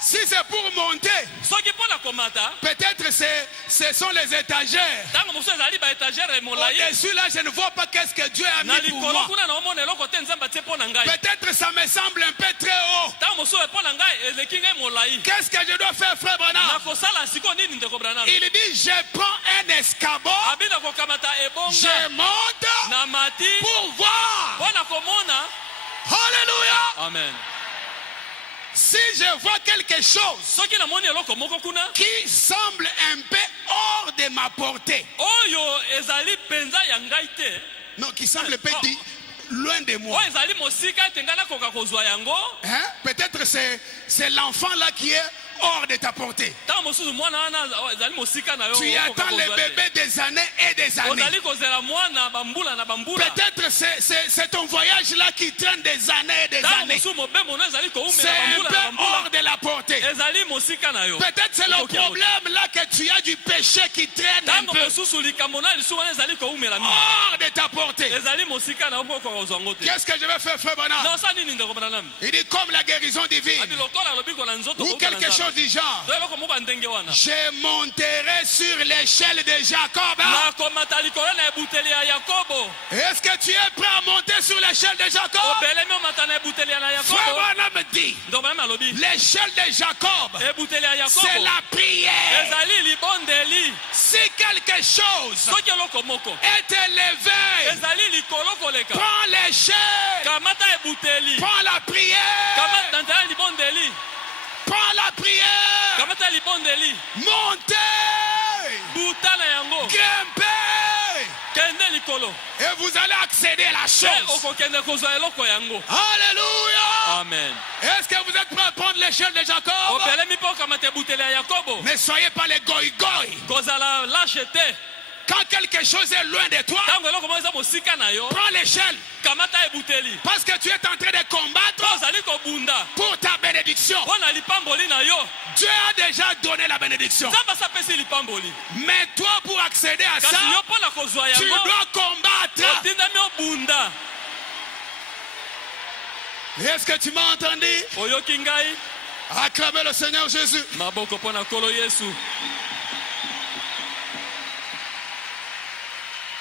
Si c'est pour monter, soki mpo na komata peut-être ce sont les étagères. ntango mosusu ezali baétagere molai Au-dessus là, je ne vois pas qu'est-ce que Dieu a na mis pour likolo moi. kuna naomona eloko te nzambe atie mpo na ngai Peut-être ça me semble un peu très haut. ntango mosusu mpo na ngai eleki ngai molai Qu'est-ce que je dois faire, frère Branham? nakosala sikoyo nini ndeko branam Il dit, je prends un escabeau, abi nakokamata ebonga je monte na mati pour voir. mpo na komona Alléluia. amen Si je vois quelque chose soki namoni eloko moko kuna qui semble un peu hors de ma portée, oyo ezali mpenza ya ngai te non, qui semble un peu loin de moi, oyo ezali mosika ete ngai nakoka kozwa yango hein? Peut-être c'est l'enfant là qui est hors de ta portée. ntango mosusu mwana wana ezali mosika na yo Tu okoka attends le kozwa te. bébé des années et des années. ozali kozela mwana bambula na bambula Peut-être c'est ton voyage là qui traîne des années et des ntango années. mosusu mobembo no ezali C'est koumela un bambula na peu bambula hors de la portée. ezali mosika na yo Peut-être c'est le Okoki yango. problème là que tu as du péché qui traîne un ntango peu mosusu likambo na lisu wana ezali koumela mingi hors de ta portée. ezali mosika na yo mpo okoka kozwa yango te Qu'est-ce que je vais faire, frère Branham? nosa nini ndeko branam Il dit comme la guérison divine abi lokola alobi kola nzoto ou kouta na quelque Nzambe. chose du genre. to eloko moko ya ndenge wana Je monterai sur l'échelle de Jacob. nakomata likolo na ebuteli ebuteli ya yakobo Est-ce que tu es prêt à monter sur l'échelle de Jacob? obelemi omata na ebuteli ya na Frère yakobo Branham dit, ndo balami alobi l'échelle de Jacob, ebuteli ya yakobo c'est la prière. ezali libondeli Si quelque chose soki eloko moko est élevé, ezali likolo koleka prends l'échelle, kamata ebuteli prends la prière, kamata na nzela ya libondeli prends la prière, kamata ya libondeli montez, buta na yango grimpez, kende likolo et vous allez accéder à la pe chose. okokende kozwa eloko yango Alléluia. amen Est-ce que vous êtes prêts à prendre l'échelle de Jacob? obelemi mpe okamata ebuteli ya yakobo Ne soyez pas les goy-goy. kozala lâche te Quand quelque chose est loin de toi, ntango eloko moko eza mosika na yo prends l'échelle. kamata ebuteli Parce que tu es en train de combattre po ozali kobunda pour ta bénédiction. mpo na lipamboli na yo Dieu a déjà donné la bénédiction. nzambe asa apesi lipamboli Mais toi, pour accéder à kasi ça, yo mpo na kozwa tu yango dois combattre. otindami obunda Est-ce que tu m'as entendu? oyoki ngai Acclamez le Seigneur Jésus. maboko mpo na nkolo yesu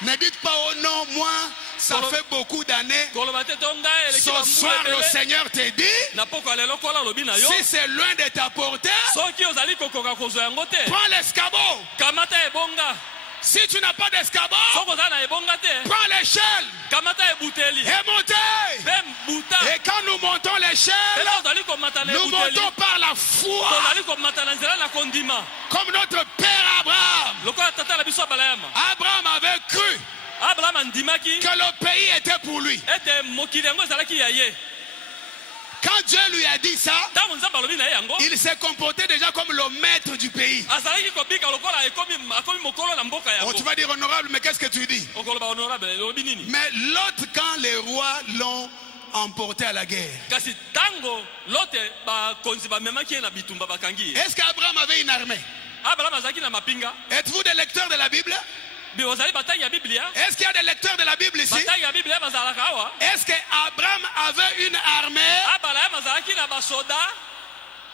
Ne dites pas, oh non, moi, ça Kolo- fait beaucoup d'années. koloba te to ngai eleki Ce bambula soir, le ebele Seigneur te dit, na poko ya lelo kola alobi na yo si c'est loin de ta portée, soki ozali kokoka kozwa yango te prends l'escabeau. kamata ebonga Si tu n'as pas d'escabeau, soki ozali na ebonga te prends l'échelle kamata ebuteli et montez. mpe buta Et quand nous montons l'échelle, eza ozali komata na nous ebuteli montons par la foi, tozali komata na nzela na kondima comme notre père Abraham. lokola tata na biso abalayama Abraham avait cru abraham andimaki que le pays était pour lui. ete mokili yango ezalaki ya ye Quand Dieu lui a dit ça, ntango nzambe alobi na ye yango il s'est comporté déjà comme le maître du pays. azalaki kobika lokola akomi mokolo na mboka Oh, yango tu vas dire honorable, mais qu'est-ce que tu dis? okoloba honorable elobi nini Mais l'autre, quand les rois l'ont emporté à la guerre, kasi ntango lote bakonzi bamemaki ye na bitumba bakangi ye est-ce qu'Abraham avait une armée? abraham azalaki na mapinga Êtes-vous des lecteurs de la Bible? bi ozali batangi ya biblia Est-ce qu'il y a des lecteurs de la Bible ici? batangi ya biblia bazalaka awa Est-ce qu'Abraham avait une armée? abraham azalaki na basoda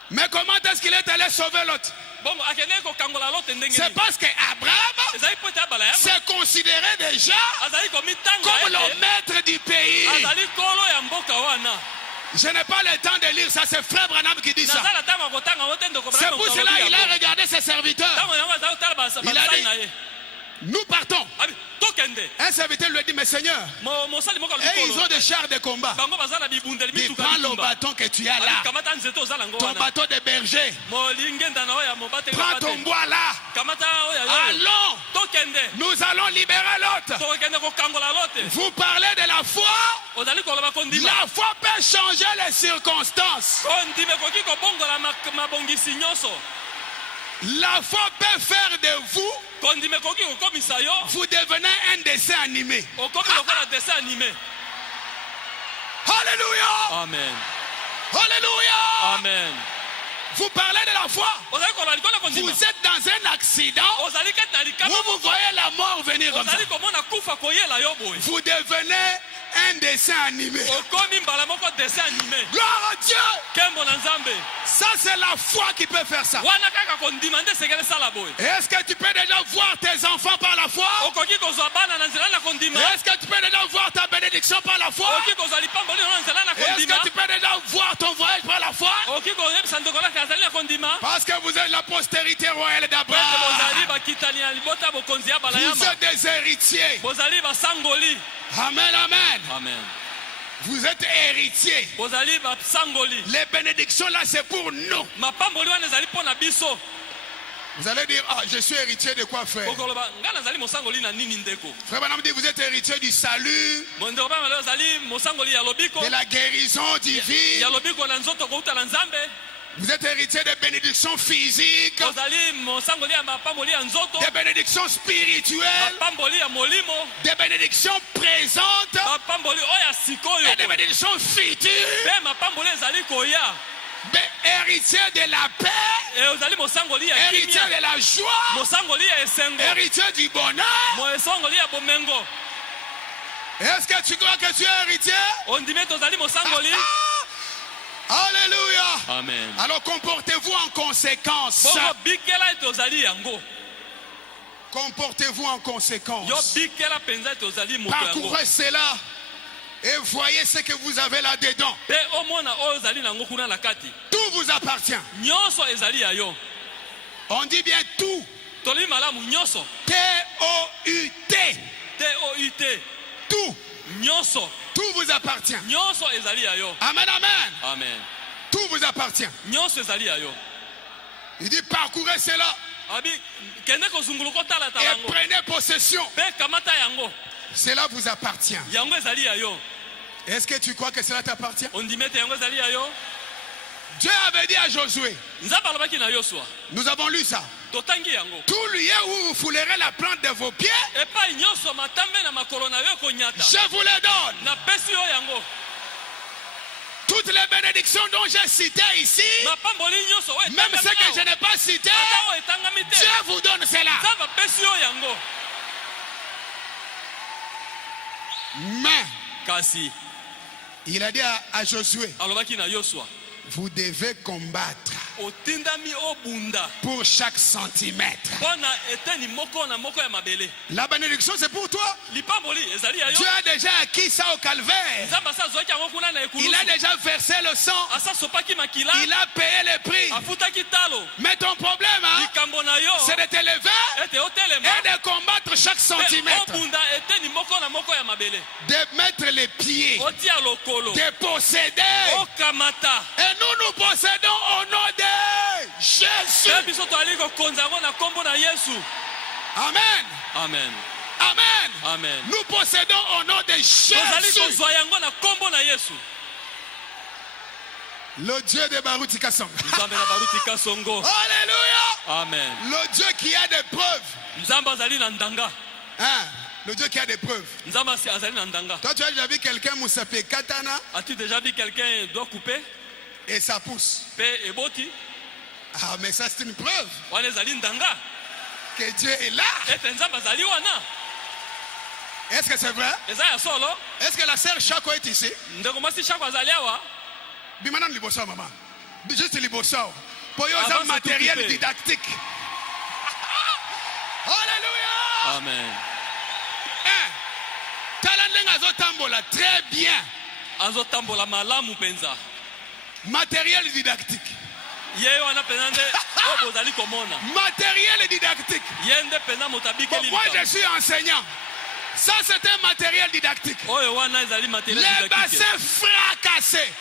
Mais comment est-ce qu'il est allé sauver l'autre? bongo akendeki kokangola lote ndenge C'est nini parce qu'Abraham ezali po ete abraham s'est considéré déjà azali komitanga comme le ete maître du pays. azali kolo ya mboka wana Je n'ai pas le temps de lire ça, c'est Frère Branham qui dit ça. naza na ntango ya kotanga ngo te ndeko C'est pour cela qu'il a regardé ses serviteurs. ntango yango azali kotala Il a basali dit- na ye Nous partons. abi tokende Un serviteur lui a dit, mais Seigneur, mosali moko et ils ont alukolo des chars de combat. bango baza na bibundeli Il mituka prend le bitumba bâton que tu as abi là, kamata nzete oza nango ton wana bâton de berger. molingenda na oyo ya mobateli Prends ton bois là. kamata oyo Allons, tokende nous allons libérer l'autre. tokende kokangola lote Vous parlez de la foi. ozali koloba kondima La foi peut changer les circonstances. kondima ekoki kobongola mabongisi nyonso La foi peut faire de vous, kondima ekoki kokomisa yo vous devenez un dessin animé. okomi lokola dessin animé Alléluia. amen Alléluia. amen Vous parlez de la foi. ozali koloba likolo kondima Vous êtes dans un accident ozali kati na où likama vous voyez la mort venir comme ça. ozali komona kufa koyela yo boye Vous devenez un dessin animé. okomi mbala moko dessin animé Gloire à Dieu. kembo na nzambe Ça, c'est la foi qui peut faire ça. wana kaka kondima nde esengeli esala boye Est-ce que tu peux déjà voir tes enfants par la foi? okoki kozwa bana na nzela na kondima Est-ce que tu peux déjà voir ta bénédiction par la foi? okoki kozwa lipamboli na nzela na Est-ce kondima que tu peux déjà voir ton voyage par la foi? okoki koyebisa ndeko laka azali na kondima Parce que vous êtes la postérité royale ete d'Abraham. bozali bakitani ya libota bokonzi ya Vous balayama êtes des héritiers. bozali basangoli Amen, amen. amen Vous êtes héritiers. bozali basangoli Les bénédictions là, c'est pour nous. mapamboli wana ezali mpo na biso Vous allez dire, ah, je suis héritier de quoi, frère? okoloba ngai nazali mosangoli na nini ndeko Frère Branham dit, vous êtes héritier du salut, ndeko bamale ozali mosangoli ya lobiko de la guérison divine. ya lobiko na nzoto kouta na nzambe Vous êtes héritier de bénédictions physiques, ozali mosangoli ya mapamboli ya nzoto des bénédictions spirituelles, mapamboli ya molimo des bénédictions présentes mapamboli oyo ya sikoyo et des bénédictions futures. mpe mapamboli ezali koya Héritier de la paix, e ozali mosangoli ya héritier kimia de la joie, mosangoli ya esengo héritier du bonheur. mosangoli ya bomengo Est-ce que tu crois que tu es héritier? ondimi ete ozali mosangoli Alléluia. amen Alors comportez-vous en conséquence. bongo bikela ete ozali yango Comportez-vous en yo conséquence. bikela mpenza ete ozali moto yango Parcourez cela et voyez ce que vous avez là-dedans. mpe omona oyo ozali nango kuna na kati Tout vous appartient. nyonso ezali ya yo. On dit bien tout. tolobi malamu nyonso T-O-U-T. TOUT Tout. nyonso Tout vous appartient. nyonso ezali ya yo. Amen, amen. Amen. Tout vous appartient. nyonso ezali ya yo. Il dit parcourez cela abi kende kozunguluka otalata et yango prenez possession. mpe kamata yango Cela vous appartient. yango ezali ya yo. Est-ce que tu crois que cela t'appartient? ondimi ete yango ezali ya yo. Dieu avait dit à Josué, nzambe alobaki na yosua nous avons lu ça. totangi yango Tout lieu où vous foulerez la plante de vos pieds, epai nyonso matambe na makolo na yo ekonyata je vous les donne. napesi yo yango. Toutes les bénédictions dont j'ai citées ici, mapamboli nyonso oyo même ce etangami que je awa, n'ai pas cité, ata oyo etangami te Dieu vous donne cela. nzambe apesi yo yango. Mais kasi il a dit à Josué, alobaki na yosua vous devez combattre otindami obunda pour chaque centimètre. mpo na eteni moko na moko ya mabele. La bénédiction, c'est pour toi. lipamboli ezali ya yo. Dieu a déjà acquis ça au calvaire. nzambe asa azwaki yango kuna na Il ekulusu a déjà versé le sang. asa asopaki makila Il a payé le prix. afutaki talo. Mais ton problème, hein, likambo na yo c'est de te lever ete otelema et de combattre chaque mpe centimètre. obunda eteni moko na moko ya mabele. De mettre les pieds. otia lokolo De posséder. okamata. Et nous possédons au nom de Jésus. mpe biso toali kokonza yango na nkombo na yesu. Amen. amen Amen. amen. Nous possédons au nom de tozali Jésus. kozwa yango na nkombo na yesu. Le Dieu de Baruti Kassam. nzambe na baruti kasongo. Alléluia. amen. Le Dieu qui a des preuves. nzambe azali na ndanga. Hein? Le Dieu qui a des preuves. nzambe azali na ndanga. Toi, tu as déjà vu quelqu'un moussaper katana as-tu déjà vu quelqu'un doit couper et ça pousse. mpe eboti Ah, mais ça, c'est une preuve wana ezali ndanga que Dieu est là. ete nzambe azali wana. Est-ce que c'est vrai? eza ya solo. Est-ce que la sœur Chako est ici? ndeko mwasi shako azali awa. Bimanan liboso, maman. Juste liboso. Pour yo, Avant, ça c'est matériel tout coupé. didactique. Alléluia. amen. Hein? Talandenga zotambola, très bien. azotambola malamu mpenza. Matériel didactique. ye wana mpenza nde oyo bozali komona. Matériel didactique. ye nde mpenza moto abikeli Moi, je likambo. suis enseignant. Ça, c'est un matériel didactique. oyo wana ezali matériel Les didactique. bassins fracassés.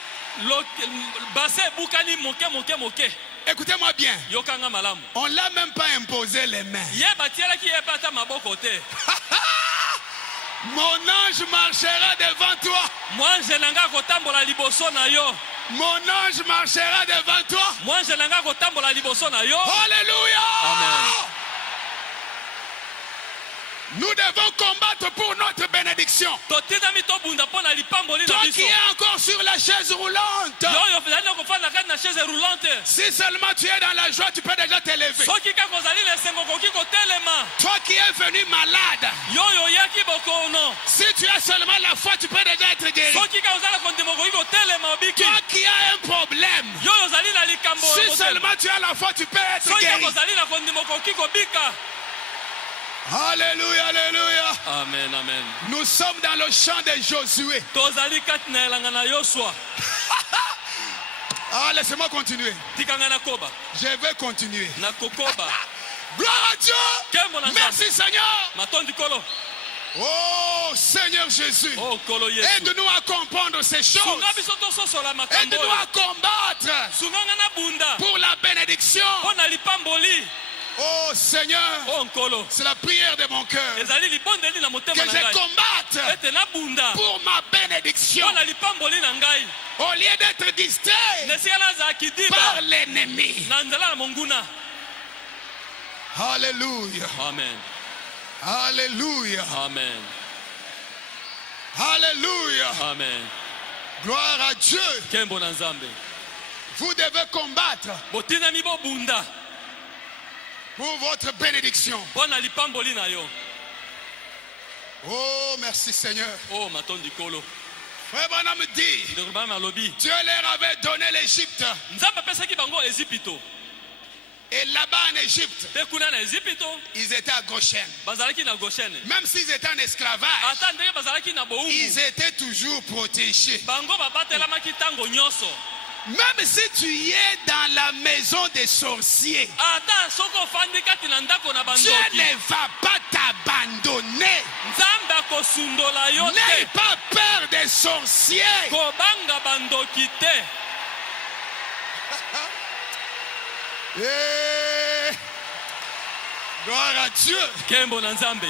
base ebukani moke moke moke. Écoutez-moi bien. yokanga malamu. On ne l'a même pas imposé les mains. ye batielaki ye mpe ata maboko te. Mon ange marchera devant toi. mwanje na ngai akotambola liboso na yo. Mon ange marchera devant toi. mwanje na ngai akotambola liboso na yo. Alléluia. Amen. Nous devons combattre pour notre bénédiction. totindami tobunda mpo na lipamboli na Toi biso. qui es encore sur la chaise roulante. yo oyo ozali na kofanda kati na chaise roulante. Si seulement tu es dans la joie, tu peux déjà t'élever. soki kaka ozali na esengo okoki kotelema. Toi qui es venu malade. yo oyo oyaki bokono. Si tu as seulement la foi, tu peux déjà être guéri. soki kaka ozala kondima okoki kotelema obiki. Toi qui as un problème. yo oyo ozali na likambo Si motema. seulement tu as la foi, tu peux être soki kaka guéri. ozali na kondima okoki kobika. Alléluia, alléluia. amen amen. Nous sommes dans le champ de Josué. tozali kati na elanga na yosua. Ah, laissez-moi continuer. tikanga na koba Je vais continuer. na kokoba. Gloire à Dieu. Kembo na nzambe. Merci Seigneur. matondi kolo. Oh Seigneur Jésus. oh kolo yesu. Aide-nous à comprendre ces choses. sunga biso tososola makambo Aide-nous oyo. à combattre sunganga na bunda pour la bénédiction. mpo na lipamboli. Oh Seigneur, oh nkolo. c'est la prière de mon cœur. ezali libondeli na Que motema na je ngai. combatte ete na bunda pour ma bénédiction. mpo na lipamboli na ngai. Au lieu d'être distrait na esika nazalaki par diba l'ennemi. na nzela na monguna. Alléluia. amen Alléluia. amen Alléluia. amen. Gloire à Dieu. kembo na nzambe. Vous devez combattre botindami bobunda pour votre bénédiction. mpo na lipamboli na yo. Oh, merci Seigneur. oh matondi kolo. Frère Branham dit, ndeko bana alobi Dieu leur avait donné l'Égypte nzambe apesaki bango ezipito. Et là-bas en Égypte, mpe kuna na Ezipito ils étaient à Goshen. bazalaki na Goshene. Même s'ils étaient en esclavage, Ata ndenge bazalaki na bowumbu, ils étaient toujours protégés. bango babatelamaki ntango nyonso. Même si tu es dans la maison des sorciers, Ata soki ofandi kati na ndako na Dieu bandoki, ne va pas t'abandonner. Nzambe akosundola yo N'aie te, pas peur des sorciers. kobanga bandoki te. Eh, gloire à Dieu. Kembo na Nzambe.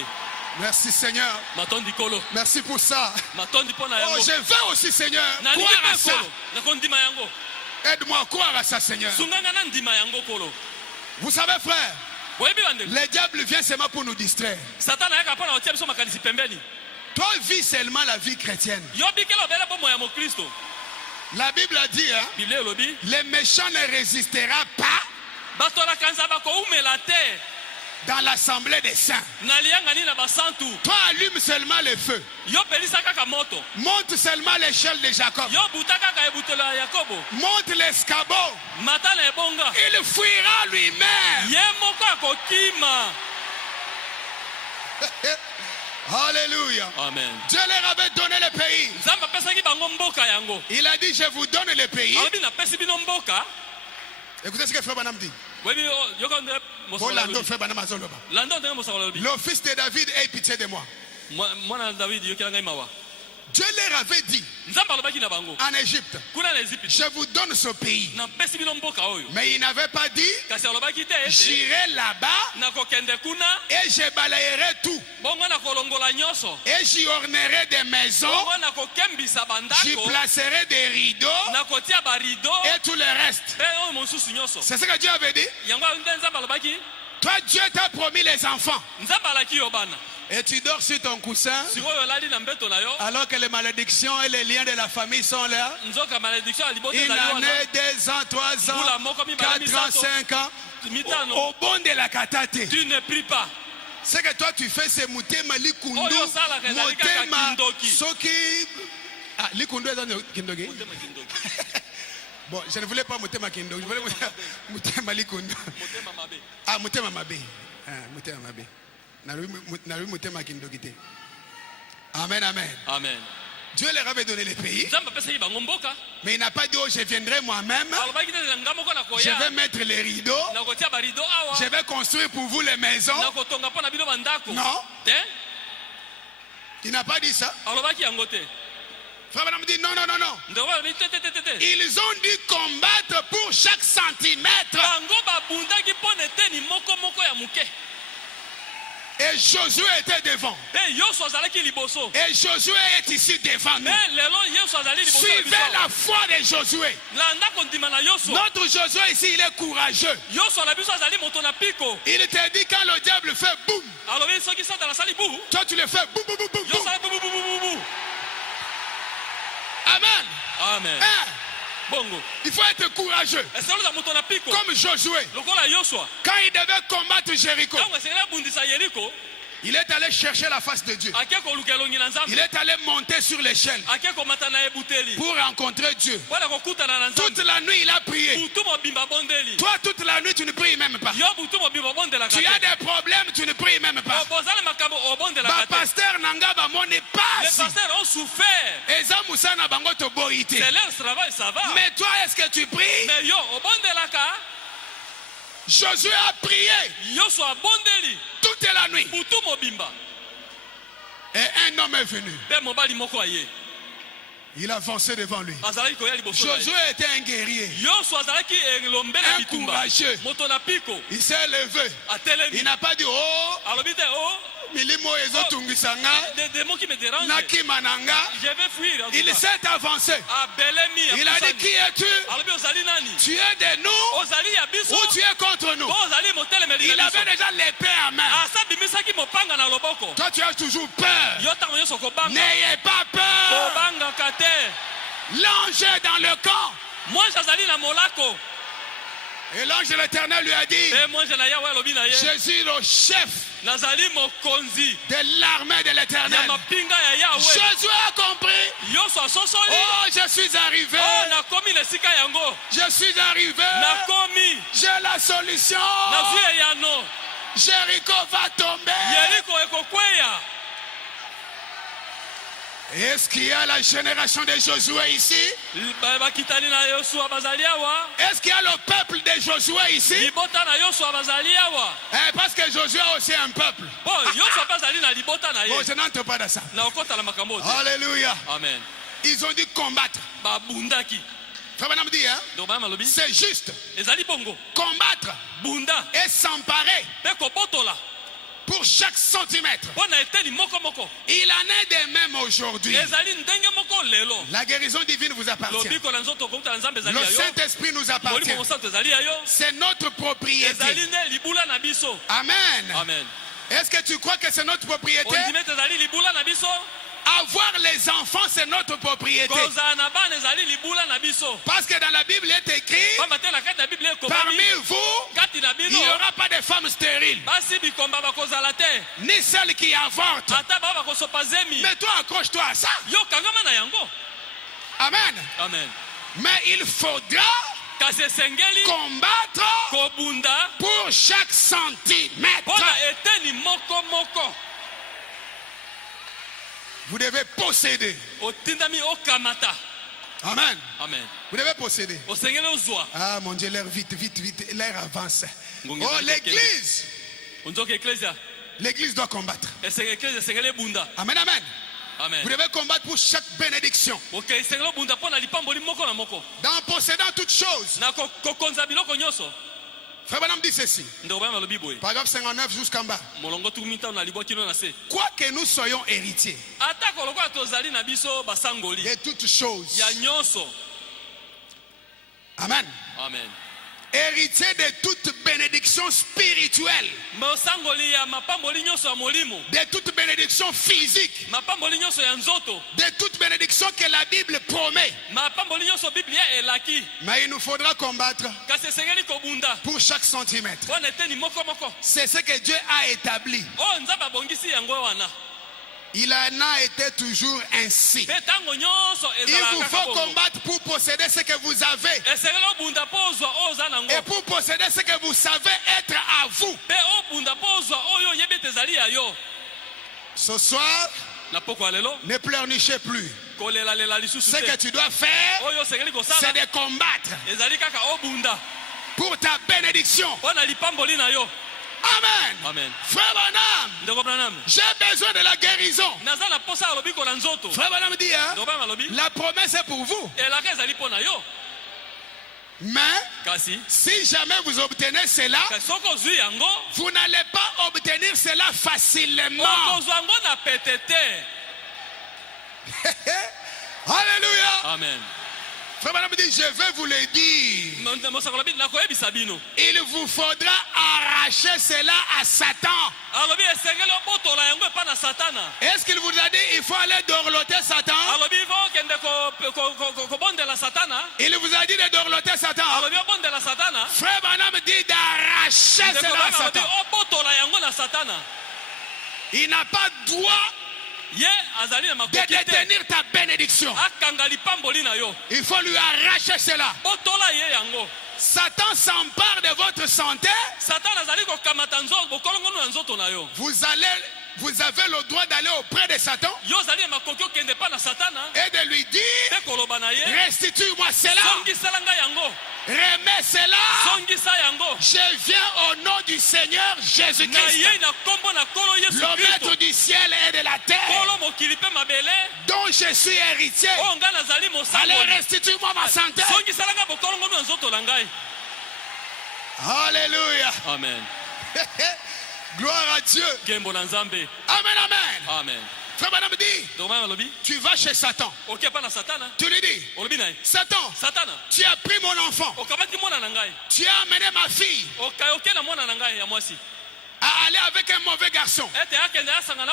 Merci Seigneur. Matondi kolo. Merci pour ça. Matondi mpo na Oh, yango. je veux aussi Seigneur Nalingi croire à mpe ça. kolo. Nakondima yango. Aide-moi à croire à ça Seigneur. Sunganga na ndima yango kolo. Vous savez frère, Boyebi bandeko. le diable vient seulement pour nous distraire. Satan ayaka mpo na kotia biso makanisi pembeni. Toi vis seulement la vie chrétienne. Yo bikela obele bomo ya mokristo. La Bible a dit, hein, Biblia elobi, les méchants ne résistera pas bato nakanza bakoumela te dans l'assemblée des saints. na liyangani na basantu. Toi allume seulement le feu. Yo pelisa kaka moto. Monte seulement l'échelle de Jacob. Yo buta kaka ebutelo ya Yakobo. Monte l'escabeau. Mata na ebonga. Il fuira lui-même. Ye moko akokima. Alléluia. Amen. Dieu leur avait donné le pays. Nzambe apesaki bango mboka yango. Il a dit, je vous donne le pays. Alobi napesi bino mboka. Écoutez ce que Frère Branham dit. Webi yoko nde Oh, mosala Lando, lobi. Frère Branham azoloba. Lando ndenge mosala lobi. Le fils de David, aie pitié de moi. Mwana David yokela ngai mawa. Dieu leur avait dit Nzambe alobaki na bango. en Égypte, Kuna na Ezipito. je vous donne ce pays. Napesi bino mboka oyo. Mais il n'avait pas dit, Kasi alobaki te ete j'irai là-bas nakokende kuna et je balayerai tout. bongo nakolongola nyonso. Et j'y ornerai des maisons, Bongo nakokembisa j'y bandako. placerai des rideaux Nakotia barido. et tout le reste. Mpe oyo mosusu nyonso. C'est ce que Dieu avait dit. Yango nde Nzambe alobaki. Toi, Dieu t'a promis les enfants. Nzambe alaki yo bana. Et tu dors sur ton coussin Sikoyo olali na mbeto na yo. alors que les malédictions et les liens de la famille sont là. Nzoka malédiction ya liboso Une ezali wana. année, 2 ans, 3 Mbula ans, moko mibale 4 ans, misato. 5 ans. Mitano. Au bon de la katate. Tu ne pries pas. Ce que toi tu fais, c'est mutema likundu. Oyo salaka ezali kaka Mutema kindoki. soki. Ah, likundu est dans kindoki. Motema kindoki. Bon, je ne voulais pas mutema kindoki. Je voulais mutema likundu. Motema mabe. Ah, mutema mabe. Ah, mutema mabe. Naru mutema kindoki te. Amen, amen. Amen. Dieu leur avait donné les pays, Nzambe apesaki bango mboka. mais il n'a pas dit, oh, je viendrai moi-même. Alobaki te na nga moko Je vais nakoya. mettre les rideaux. Nakotia barido awa. Je vais construire pour vous les maisons. Nakotonga mpo na bino bandako. Non. Te? Il n'a pas dit ça. Alobaki yango te. Frère Branham dit non, non, non, non. Ndeko alobi te te te te te. Ils ont dû combattre pour chaque centimètre. Bango babundaki mpo na eteni moko moko ya moke. Et Josué était devant. Mpe Yosu azalaki liboso. Et Josué est ici devant nous. Mpe lelo Yesu azali liboso na Suivez biso. la foi de Josué. Landa kondima na Yosu. Notre Josué ici, il est courageux. Yosu na biso azali moto na piko. Il te dit quand le diable fait boum, Alobi soki Satan asali bu. toi tu le fais boum, boum, boum, boum, Yosu boum. azali bu bu bu bu bu bu. Amen. Amen. Hein? Bongo. Il faut être courageux. Esaloza moto na piko. Comme Josué, Lokola Yosua. quand il devait combattre Jéricho, Ntango esengeli abundisa Yeriko. il est allé chercher la face de Dieu. Ake koluka elongi na Il Nzambe. est allé monter sur l'échelle Ake komata na ebuteli. pour rencontrer Dieu. Mpo na kokutana na Toute Nzambe. la nuit, il a prié. Butu mobimba bondeli. Toi, toute la nuit, tu ne pries même pas. Yo butu mobimba bondelaka Tu as te. des problèmes, tu ne pries même pas. Bozala makambo obondelaka Ba te. pasteur nanga ba mone Les passe. pasteurs ont souffert. Eza musana bango to boite. C'est leur travail, ça va. Mais toi, est-ce que tu pries? Mais yo, obondelaka. Josué a prié Yosu abondeli. toute la nuit. Butu mobimba. Et un homme est venu. Mpe mobali moko aye. Il a avancé devant lui. Azalaki koya liboso na ye. Josué était un guerrier. Yosu azalaki elombe na Un bitumba. courageux. Moto na piko. Il s'est levé. Atelemi. Il n'a pas dit, oh, Alobi te oh. milimo ezotungisa nga, Des mots qui me dérangent. nakima nanga. Je vais fuir. en tout Il cas. s'est avancé. Abelemi. Il a dit, qui es-tu? Alobi ozali nani? Tu es de nous Ozali ya biso. ou tu es contre nous? Bo ozali motelemeli Il na biso. avait déjà l'épée en main. Asa bimisaki mopanga na loboko. Toi, tu as toujours peur. Yo tango nyonso kobanga. N'ayez pas peur. Kobangaka te. L'ange est dans le camp. Mwanje azali na molako. Et l'ange de l'Éternel lui a dit, Mpe mwanje na Yawe alobi na ye. je suis le chef Nazali mokonzi de l'armée de ya l'Éternel. mapinga ya Yawe. Jésus a compris nyonso asosoli. Oh, je suis arrivé. Oh, nakomi na esika yango. Je suis arrivé. Nakomi. J'ai la solution. Nazwi eyano. Jéricho va tomber. Yeriko ekokweya. Est-ce qu'il y a la génération de Josué ici? Bakitani na Yosua bazali awa. Est-ce qu'il y a le peuple de Josué ici? Libota na Yosua bazali awa. Parce que Josué a aussi un peuple. Bon, Yosua bazali na libota na ye. Bon, je n'entre pas dans ça. Na okota la makambo. Alléluia. Amen. Ils ont dû combattre. Babundaki. Frère Branham dit, hein? Donc ba malobi. C'est juste. Ezali bongo. Combattre Bunda. et s'emparer Pe kobotola. pour chaque centimètre. Bona eteni moko moko. Il en est de même aujourd'hui. Ezali ndenge moko lelo. La guérison divine vous appartient. Lobi ko na nzoto ko mutana nzambe ezali Le ayo. Saint-Esprit nous appartient. Molimo mosantu ezali ayo. C'est notre propriété. Ezali ne libula na biso. Amen. Amen. Est-ce que tu crois que c'est notre propriété? Ondimete ezali libula na biso. Avoir les enfants, c'est notre propriété. Kozala na bana ezali libula na biso. Parce que dans la Bible, il est écrit, Pamba te na kati na Bible parmi ekomami. vous, Kati na il bino. n'y aura pas de femmes stériles, Basi bikomba bakozala te. ni celles qui avortent. Ata ba bakosopa zemi. Mais toi, accroche-toi à ça. Yo kangama na yango. Amen. Amen. Mais il faudra Kasi esengeli combattre kobunda pour chaque centimètre. mpona eteni moko moko. Vous devez posséder. Otindami okamata. Amen. Amen. Vous devez posséder. Osengeli ozwa. Ah mon Dieu, l'air vite, vite, vite, l'air avance. Ngongi Oh, ngongi l'église. Onzoka ecclesia. L'église doit combattre. Ecclesia esengeli bunda. Amen, amen. Amen. Vous devez combattre pour chaque bénédiction. Ok, esengeli bunda mpona lipamboli moko na moko. Dans possédant toutes choses. Na kokonza biloko nyonso. Frère Branham dit ceci. Ndeko bana malobi boye. Paragraphe 59 jusqu'en bas. Molongo tukumi tano na libwa kino na se. Quoi que nous soyons héritiers Ata koloko tozali na biso basangoli. de toutes choses. Ya nyonso. Amen. Amen. Héritiers de toute bénédiction spirituelle. Basangoli ya mapamboli nyonso ya molimo. De toute bénédiction physique. Mapamboli nyonso ya nzoto. De toute bénédiction que la Bible promet. Mapamboli nyonso Biblia elaki. Mais il nous faudra combattre Kasi esengeli kobunda. pour chaque centimètre. Mpona eteni moko moko. C'est ce que Dieu a établi. Oh, nzambe abongisi yango wana. Il en a été toujours ainsi. Pe tango nyonso Il vous ezalaka faut bongo. combattre pour posséder ce que vous avez. Esengeli obunda mpo ozwa oyo oza nango. Et pour posséder ce que vous savez être à vous. Pe obunda mpo ozwa oyo oyebi ete ezali ya yo. Ce soir, Na poko ya lelo ne pleurnichez plus. kolelalela lisusu Ce que te. tu dois faire, Oyo osengeli c'est kosala de combattre ezali kaka obunda pour ta bénédiction. mpona lipamboli na yo. Amen. Amen. Frère Branham, Ndeko Branham, j'ai besoin de la guérison. naza na posa ya lobiko na nzoto. Frère Branham dit, hein, Ndeko Branham alobi la promesse est pour vous. elaka ezali mpo na yo. Mais Kasi si jamais vous obtenez cela, kasi soki ozwi yango vous n'allez pas obtenir cela facilement. okozwa yango na pete te. Alléluia. Amen. Frère Branham dit, je vais vous le dire. Mosakolo alobi nakoyebisa bino. Il vous faudra arracher cela à Satan. Alobi esengeli obotola yango epa na satana. Est-ce qu'il vous a dit il faut aller dorloter Satan? Alobi ifo okende kobondela satana. Il vous a dit de dorloter Satan. Alobi obondela satana. Frère Branham dit d'arracher Ndeko cela à Branham alobi Satan. obotola yango na satana. Il n'a pas droit Ye azali na de makoki te. détenir ta bénédiction. Akanga lipamboli na yo. Il faut lui arracher cela. Botola ye yango. Satan s'empare de votre santé. Satana azali kokamata nzoto bokolongono na nzoto na yo. Vous avez le droit d'aller auprès de Satan Yo zali na makoki okende pa na satana. et de lui dire, Pe koloba na ye. restitue-moi cela. Songisala nga yango. Remets cela. Songisa yango. Je viens au nom du Seigneur Na Jésus-Christ, ye na kombo na kolo Yesu le Kristo. maître du ciel et de la terre, Kolo mokili pe mabele. dont je suis héritier. Oh nga nazali Allez, mosangoli. restitue-moi ma santé. Songisala nga bokolongono na nzoto na ngai. Alléluia. Amen. Gloire à Dieu. Gembo na nzambe. Amen, amen. Amen. Frère Branham dit, Donc mama lobi. tu vas chez Satan. Oke pa na satana. Tu lui dis, Olobi na ye. Satan, Satana. tu as pris mon enfant. Okamati mwana na ngai. Tu as amené ma fille Oke na mwana na ngai ya mwasi. à aller avec un mauvais garçon. Ete akende asanga na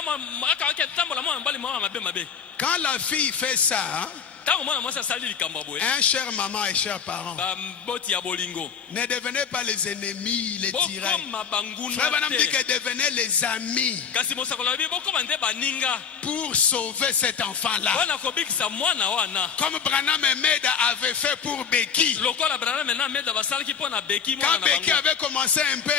aka tambola mwana mbali mwana mabe mabe. Quand la fille fait ça, hein, ntango mwana mwasi asali likambo ya boye un cher maman et chers parents, bamboti ya bolingo ne devenez pas les ennemis, les tyrans. bokoma banguna Frère Branham dit te que devenez les amis kasi mosakolo na biso bokoma nde baninga pour sauver cet enfant-là. mpona kobikisa mwana wana Comme Branham et Meda avaient fait pour Becky. lokola Branham na meda basalaki mpo na beki Quand mwana na Becky bango avait commencé un peu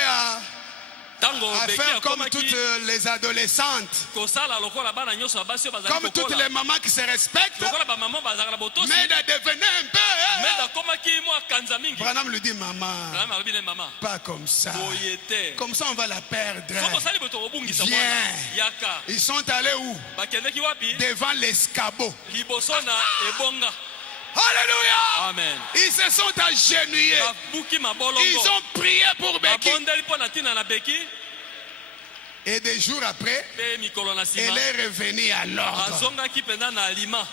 ntango à beki faire comme toutes akomaki les adolescentes, kosala lokola bana nyonso ya basi oyo bazali comme toutes kokola les mamans qui se respectent, lokola bamama bazalaka na botosi Meda devenait un peu. meda akomaki mwa kanza mingi Branham lui dit, maman, Branham alobi ne mama pas comme ça. boye te Comme ça, on va la perdre. soko osali boto kobungisa Viens. mwana yaka Ils sont allés où? bakendeki wapi Devant l'escabeau. liboso na ebonga Alléluia! amen Ils se sont agenouillés. babuki Ils mabolongo ont prié pour Becky. babondeli mpo na ntina na beki Et des jours après, mpe mikolo na elle nsima est revenue à l'ordre. azongaki mpenza na alima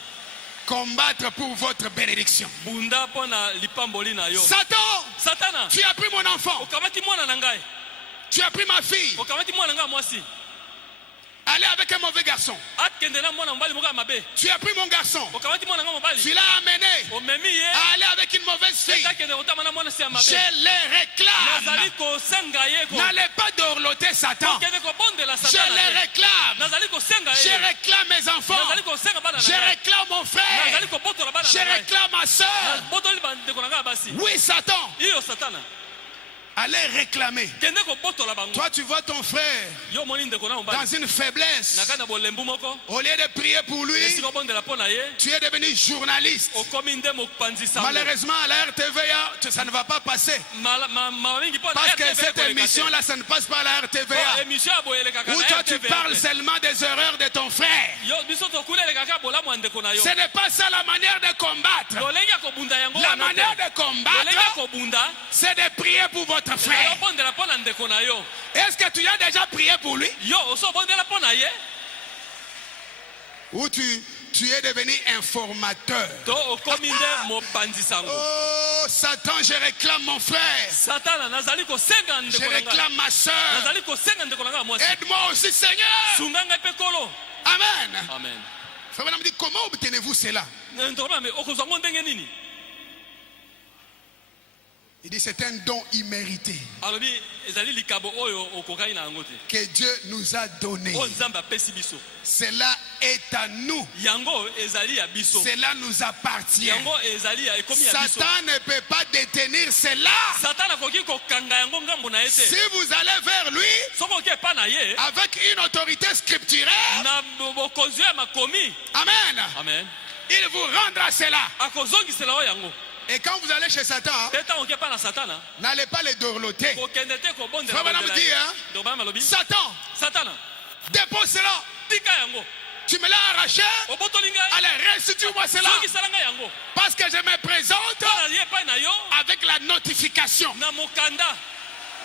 Combattre pour votre bénédiction. bunda mpo na lipamboli na yo Satan, satana tu as pris mon enfant. okamati mwana na ngai Tu as pris ma fille. okamati mwana na ngai ya mwasi Allez avec un mauvais garçon. akende na mwana mobali moko ya mabe Tu as pris mon garçon. okamati mwana na ngai mobali Tu l'as amené omemi ye à aller avec une mauvaise fille. akende kotama na mwana si ya mabe Je les réclame. nazali kosenga ye N'allez pas dorloter Satan. kokende kobondela Je satana les te. réclame. nazali kosenga Je ye réclame mes enfants. nazali kosenga bana na Je ngai réclame mon frère. nazali kobotola bana Je na ngai réclame ma soeur. botoli bandeko na ngai ya basi Oui, Satan. iyo satana Allez réclamer. kende kobotola bango Toi, tu vois ton frère yo omoni ndeko na dans mobali une faiblesse. na kati na bolembu moko Au lieu de prier pour lui, esika obondela mpo na ye tu es devenu journaliste. okomi nde mopanzi sango Malheureusement, à la RTVA, ça ne va pas passer. mawa mingi mpo na Parce que RTV cette koleka te. émission-là, ça ne passe pas à la Po RTVA. émission ya boye elekaka Où na toi, tu RTV parles te. seulement des erreurs de ton frère. yo biso tokuna elekaka bolamu ya ndeko na yo Ce n'est pas ça la manière de combattre. lolenge ya kobunda yango La wana te. manière de lolenge ya combattre, kobunda c'est de prier pour votre frère. obondela mpo na ndeko na yo Est-ce que tu as déjà prié pour lui? yo oso obondela mpo na ye Ou tu es devenu informateur? to okomi nde mopanzi sango Oh, Satan, je réclame mon frère. satana nazali kosenga Je ndeko na ngai réclame ma soeur. nazali kosenga ndeko na ngai ya mwasi Aide-moi aussi, Seigneur. sunga ngai mpe kolo Amen. amen Frère Branham dit, comment obtenez-vous cela? ntokomame okozwa ngo ndenge nini Il dit, c'est un don immérité alobi ezali likabo oyo okokaki na yango te que Dieu nous a donné. oyo nzambe apesi biso Cela est à nous. yango ezali ya biso Cela nous appartient. yango ezali ya ekomi ya biso Satan ne peut pas détenir cela. satana akoki kokanga yango ngambo na ye te Si vous allez vers lui soki oki epa na ye avec une autorité scripturaire, na bokonzi ya makomi Amen, amen il vous rendra cela. akozongisela oyo yango Et quand vous allez chez Satan, te ntango oki epa na satana n'allez pas les dorloter. kokende te Frère Branham dit, hein, kobondela alobi Satan, satana dépose cela. tika yango Tu me l'as arraché. obotoli ngai Allez, restitue-moi cela. zongisela ngai yango Parce que je me présente mpo na ye epai na yo avec la notification. na mokanda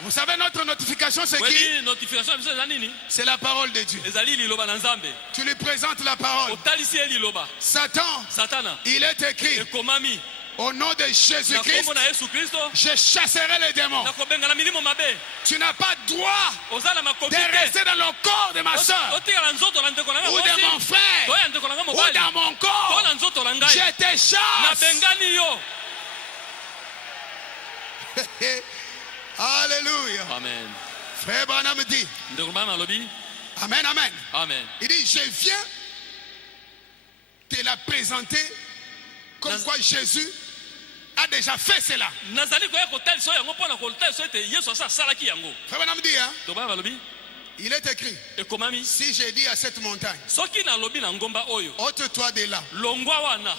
Vous savez, notre notification, c'est qui? oyebi notification ya biso eza nini C'est la parole de Dieu. ezali liloba na nzambe Tu lui présentes la parole. otalisi ye liloba Satan, satana il est écrit, ekomami au nom de na Jésus-Christ, kombo na yesu kristo je chasserai les démons. nakobengana milimo mabe Tu n'as pas droit oza na makoki de te rester dans le corps de ma soeur otikala nzoto na ndeko na ngai ou de mon mwasi frère to ya ndeko na ngai ou mobali dans mon to corps. na nzoto na ngai Je te chasse. nabengani yo Alléluia. amen Frère Branham dit, ndeko bana alobi Amen, Amen. amen Il dit, je viens te la présenter comme quoi Jésus a déjà fait cela. nazali koya kotalisa oyo yango mpo na kotalisa ete yesu asa asalaki yango Frère Branham dit, hein, ndeko bana balobi il est écrit, ekomami si j'ai dit à cette montagne, soki nalobi na ngomba oyo ôte-toi de là, longwa wana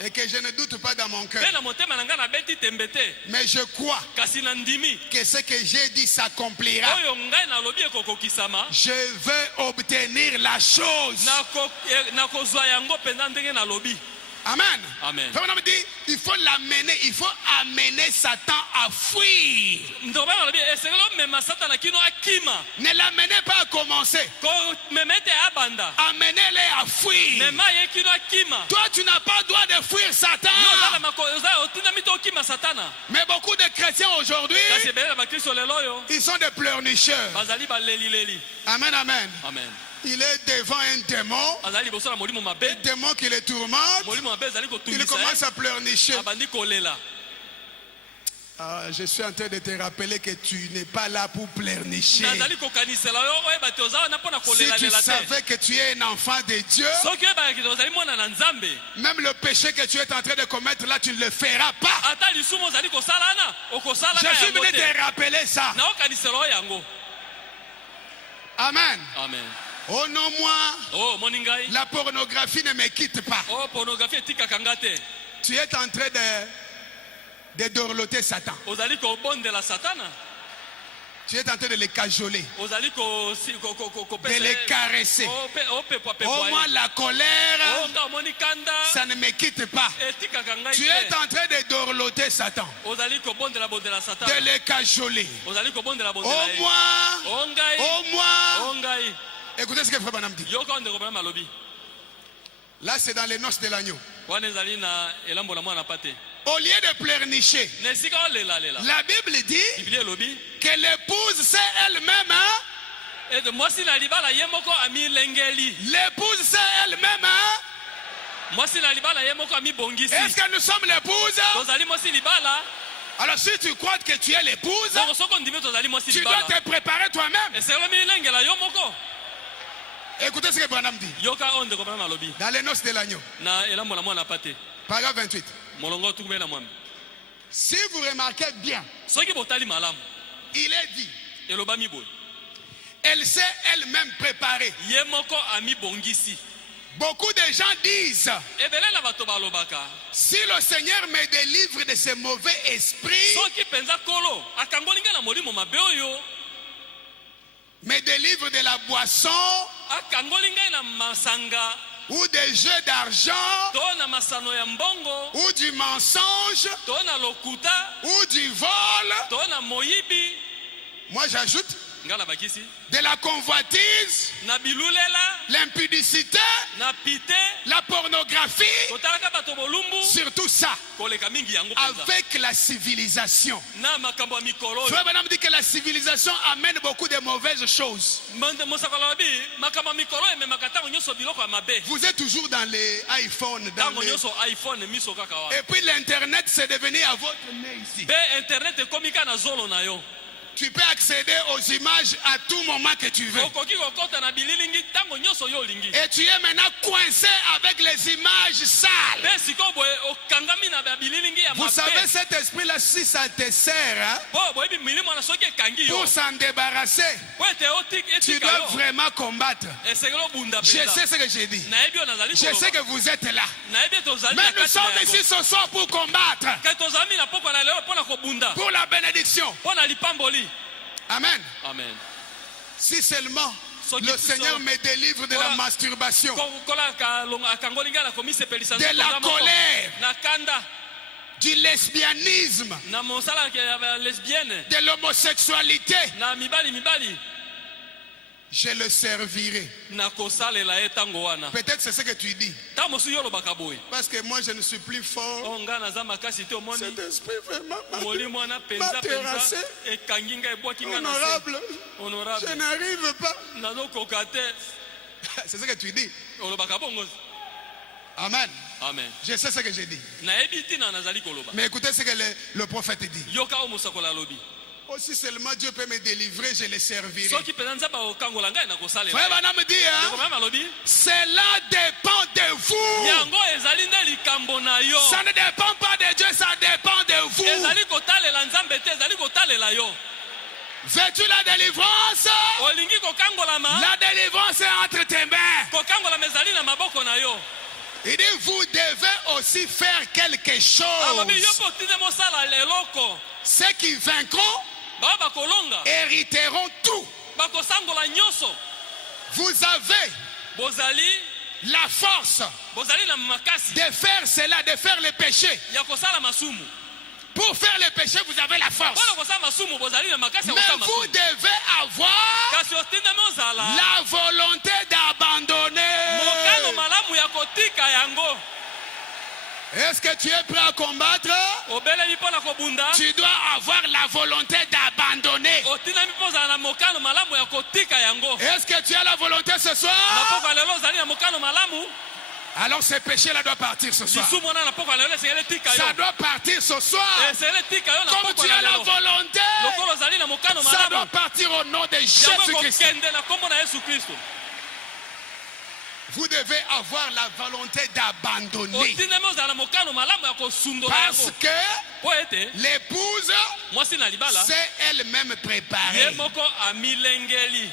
et que je ne doute pas dans mon cœur, mpe na motema na ngai nabeti tembe te mais je crois kasi na ndimi que ce que j'ai dit s'accomplira. oyo ngai nalobi ekokokisama Je vais obtenir la chose. nakozwa yango mpenza ndenge nalobi Amen. Amen. Frère Branham dit, il faut l'amener, il faut amener Satan à fuir. ndeko bana balobi esengeli omema satana kino akima Ne l'amenez pas à commencer. komema ete abanda Amenez-les à fuir. mema ye kino akima Toi, tu n'as pas le droit de fuir Satan. oza otindami te okima satana Mais beaucoup de chrétiens aujourd'hui, kasi ebele na bakristo lelo oyo ils sont des pleurnicheurs. bazali balelileli. Amen, amen. Amen. Il est devant un démon, azali liboso na molimo mabe, un démon qui le tourmente. molimo mabe ezali Il kotungisa commence ye, à pleurnicher. abandi kolela. Ah, je suis en train de te rappeler que tu n'es pas là pour pleurnicher. nazali kokanisela yo oyeba te oza wana mpona Si tu kolelalela te. savais que tu es un enfant de Dieu, soki oyebaka te ozali mwana na nzambe, même le péché que tu es en train de commettre là, tu ne le feras pas. ata lisumu ozali kosala wana okosalaka Je suis yango venu te. te rappeler ça. naokanisela oyo yango. Amen. Amen. Oh non, moi, Oh moni ngai, la pornographie ne me quitte pas. oh pornographie etikaka nga te. Tu es en train de dorloter Satan. ozali kobondela satana, Tu es en train de le cajoler, ozali de le caresser. opepwapepwa Au moins la colère, nga omoni kanda ça ne me quitte pas. etikaka ngai Tu es te. en train de dorloter Satan, ozali kobondela de satana, le cajoler. ozali kobondela Au ye. moins, o ngai, au moins. o ngai, Écoutez ce que Frère Branham dit. yoka ondeko bana malobi. Là, c'est dans les noces de l'agneau. wana ezali na elambo na mwana pate. Au lieu de pleurnicher, na esika olelalela, la Bible dit biblia elobi que l'épouse sait elle-même, hein, ete mwasi na libala ye moko amilengeli, l'épouse sait elle-même, hein. mwasi na libala ye moko amibongisi. Est-ce que nous sommes l'épouse? tozali mwasi libala, Alors si tu crois que tu es l'épouse, soko soko ondimi tozali mwasi tu dois libala, te préparer toi-même. esengeli milengela yo moko. Écoutez ce que Branham dit. yoka ondeko bana malobi Dans les noces de l'agneau, na elambo na mwana pate, paragraphe 28. molongo tukumeli na mwami. Si vous remarquez bien, soki botali malamu il est dit, elobami boye, elle s'est elle-même préparée. ye moko amibongisi. Beaucoup de gens disent, ebele na bato balobaka si le Seigneur me délivre de ce mauvais esprit, soki penza kolo akangoli ngai na molimo mabe oyo, me délivre de la boisson akangoli ngai na masanga ou des jeux d'argent to na masano ya mbongo ou du mensonge to na lokuta ou du vol, to na moyibi, moi j'ajoute, ngai na bakisi de la convoitise, na bilulela l'impudicité, na pite, la pornographie, kotalaka bato bolumbu surtout ça, koleka mingi yango penza avec la civilisation. na makambo ya mikolo oyo. Frère Branham dit que la civilisation amène beaucoup de mauvaises choses. mosakolo lobi makambo ya mikolo ememaka ntango nyonso biloko ya mabe, Vous êtes toujours dans les iPhones, ntango nyonso iphone miso kaka wa, et puis l'internet c'est devenu à votre nez ici. mpe internet ekomi kaka na zolo na yo. Tu peux accéder aux images à tout moment que tu veux. okoki kokota na bililingi ntango nyonso yo olingi, Et tu es maintenant coincé avec les images sales. mpe sikoyo boye okangami na bililingi ya Vous savez, mabe. cet esprit-là, si ça te sert, hein, po boyebi milimo wana soki ekangi yo pour s'en débarrasser, po ete tu etika dois yo vraiment combattre. esengeli obunda Je mpenza. sais ce que j'ai dit. nayebi oyo nazali Je sais koloba, que vous êtes là. nayebi ete ozali Mais na nous kati na sommes yango. ici ce soir pour combattre. Kati tozali na pokwa na lelo mpo na kobunda, Pour la bénédiction. mpo na lipamboli. Amen. Amen. Si seulement Soki le biso- Seigneur me délivre de la Kola- masturbation, kola akangoli ngai na komisepelisa de la colère, na kanda, du lesbianisme, na mosala ya lesbienne, de l'homosexualité, na mibali je le servirai. na kosalela ye ntango wana. Peut-être c'est ce que tu dis. ntango mosusu yo olobaka boye, Parce que moi je ne suis plus fort. o ngai naza makasi te, omoni Cet esprit vraiment molimo wana m'a penza terrassé. ekangi ngai ebwaki ngai na se. Honorable. Honorable, Je n'arrive pas. nazokoka te, C'est ce que tu dis. olobaka bongo. Amen. Amen. Je sais ce que j'ai dit. nayebi ntina nazali koloba, Mais écoutez ce que le prophète dit. yoka oyo mosakoli alobi, Aussi seulement Dieu peut me délivrer, je le servirai. soki mpenza nzambe akokangola ngai na Frère kosalela. Branham dit, hein, Ndeko alobi cela dépend de vous. yango ezali nde likambo na yo, Ça ne dépend pas de Dieu, ça dépend de vous. ezali kotalela nzambe te, ezali kotalela yo. Veux-tu la délivrance? olingi kokangolama, La délivrance est entre tes mains. kokangolama ezali na maboko na yo. Il dit, vous devez aussi faire quelque alobi yo chose. mpo otinde mosala eloko, Ceux qui vaincront bao bakolonga, hériteront tout. bakosangola nyonso. Vous avez bozali la force na makasi de faire cela, de faire le péché. ya kosala masumu. Pour faire le péché, vous avez la force. mpona kosala masumu bozali na makasi ya Mais kosala vous masumu, devez avoir kasi otindami ozala la volonté d'abandonner. mokano malamu ya kotika yango. Est-ce que tu es prêt à combattre? obelemi mpo na kobunda Tu dois avoir la volonté d'abandonner. otindami mpo ozala na mokano malamu ya kotika yango. Est-ce que tu as la volonté ce Na soir? poko ya lelo ozali na mokano malamu Alors ce péché-là doit partir ce soir. lisumu wana na poko ya lelo esengeli tika Ça yo doit partir ce soir. esengeli tika yo na Comme poko tu ya as la lelo volonté, lokola ozali na mokano ça doit malamu partir au nom de yango Jésus-Christ. ekokende na kombo na yesu kristo. Vous devez avoir la volonté d'abandonner. otindami ozala na mokano malamu ya kosundola Parce yango que mpo ete l'épouse mwasi na libala s'est elle-même ye préparée. moko amilengeli.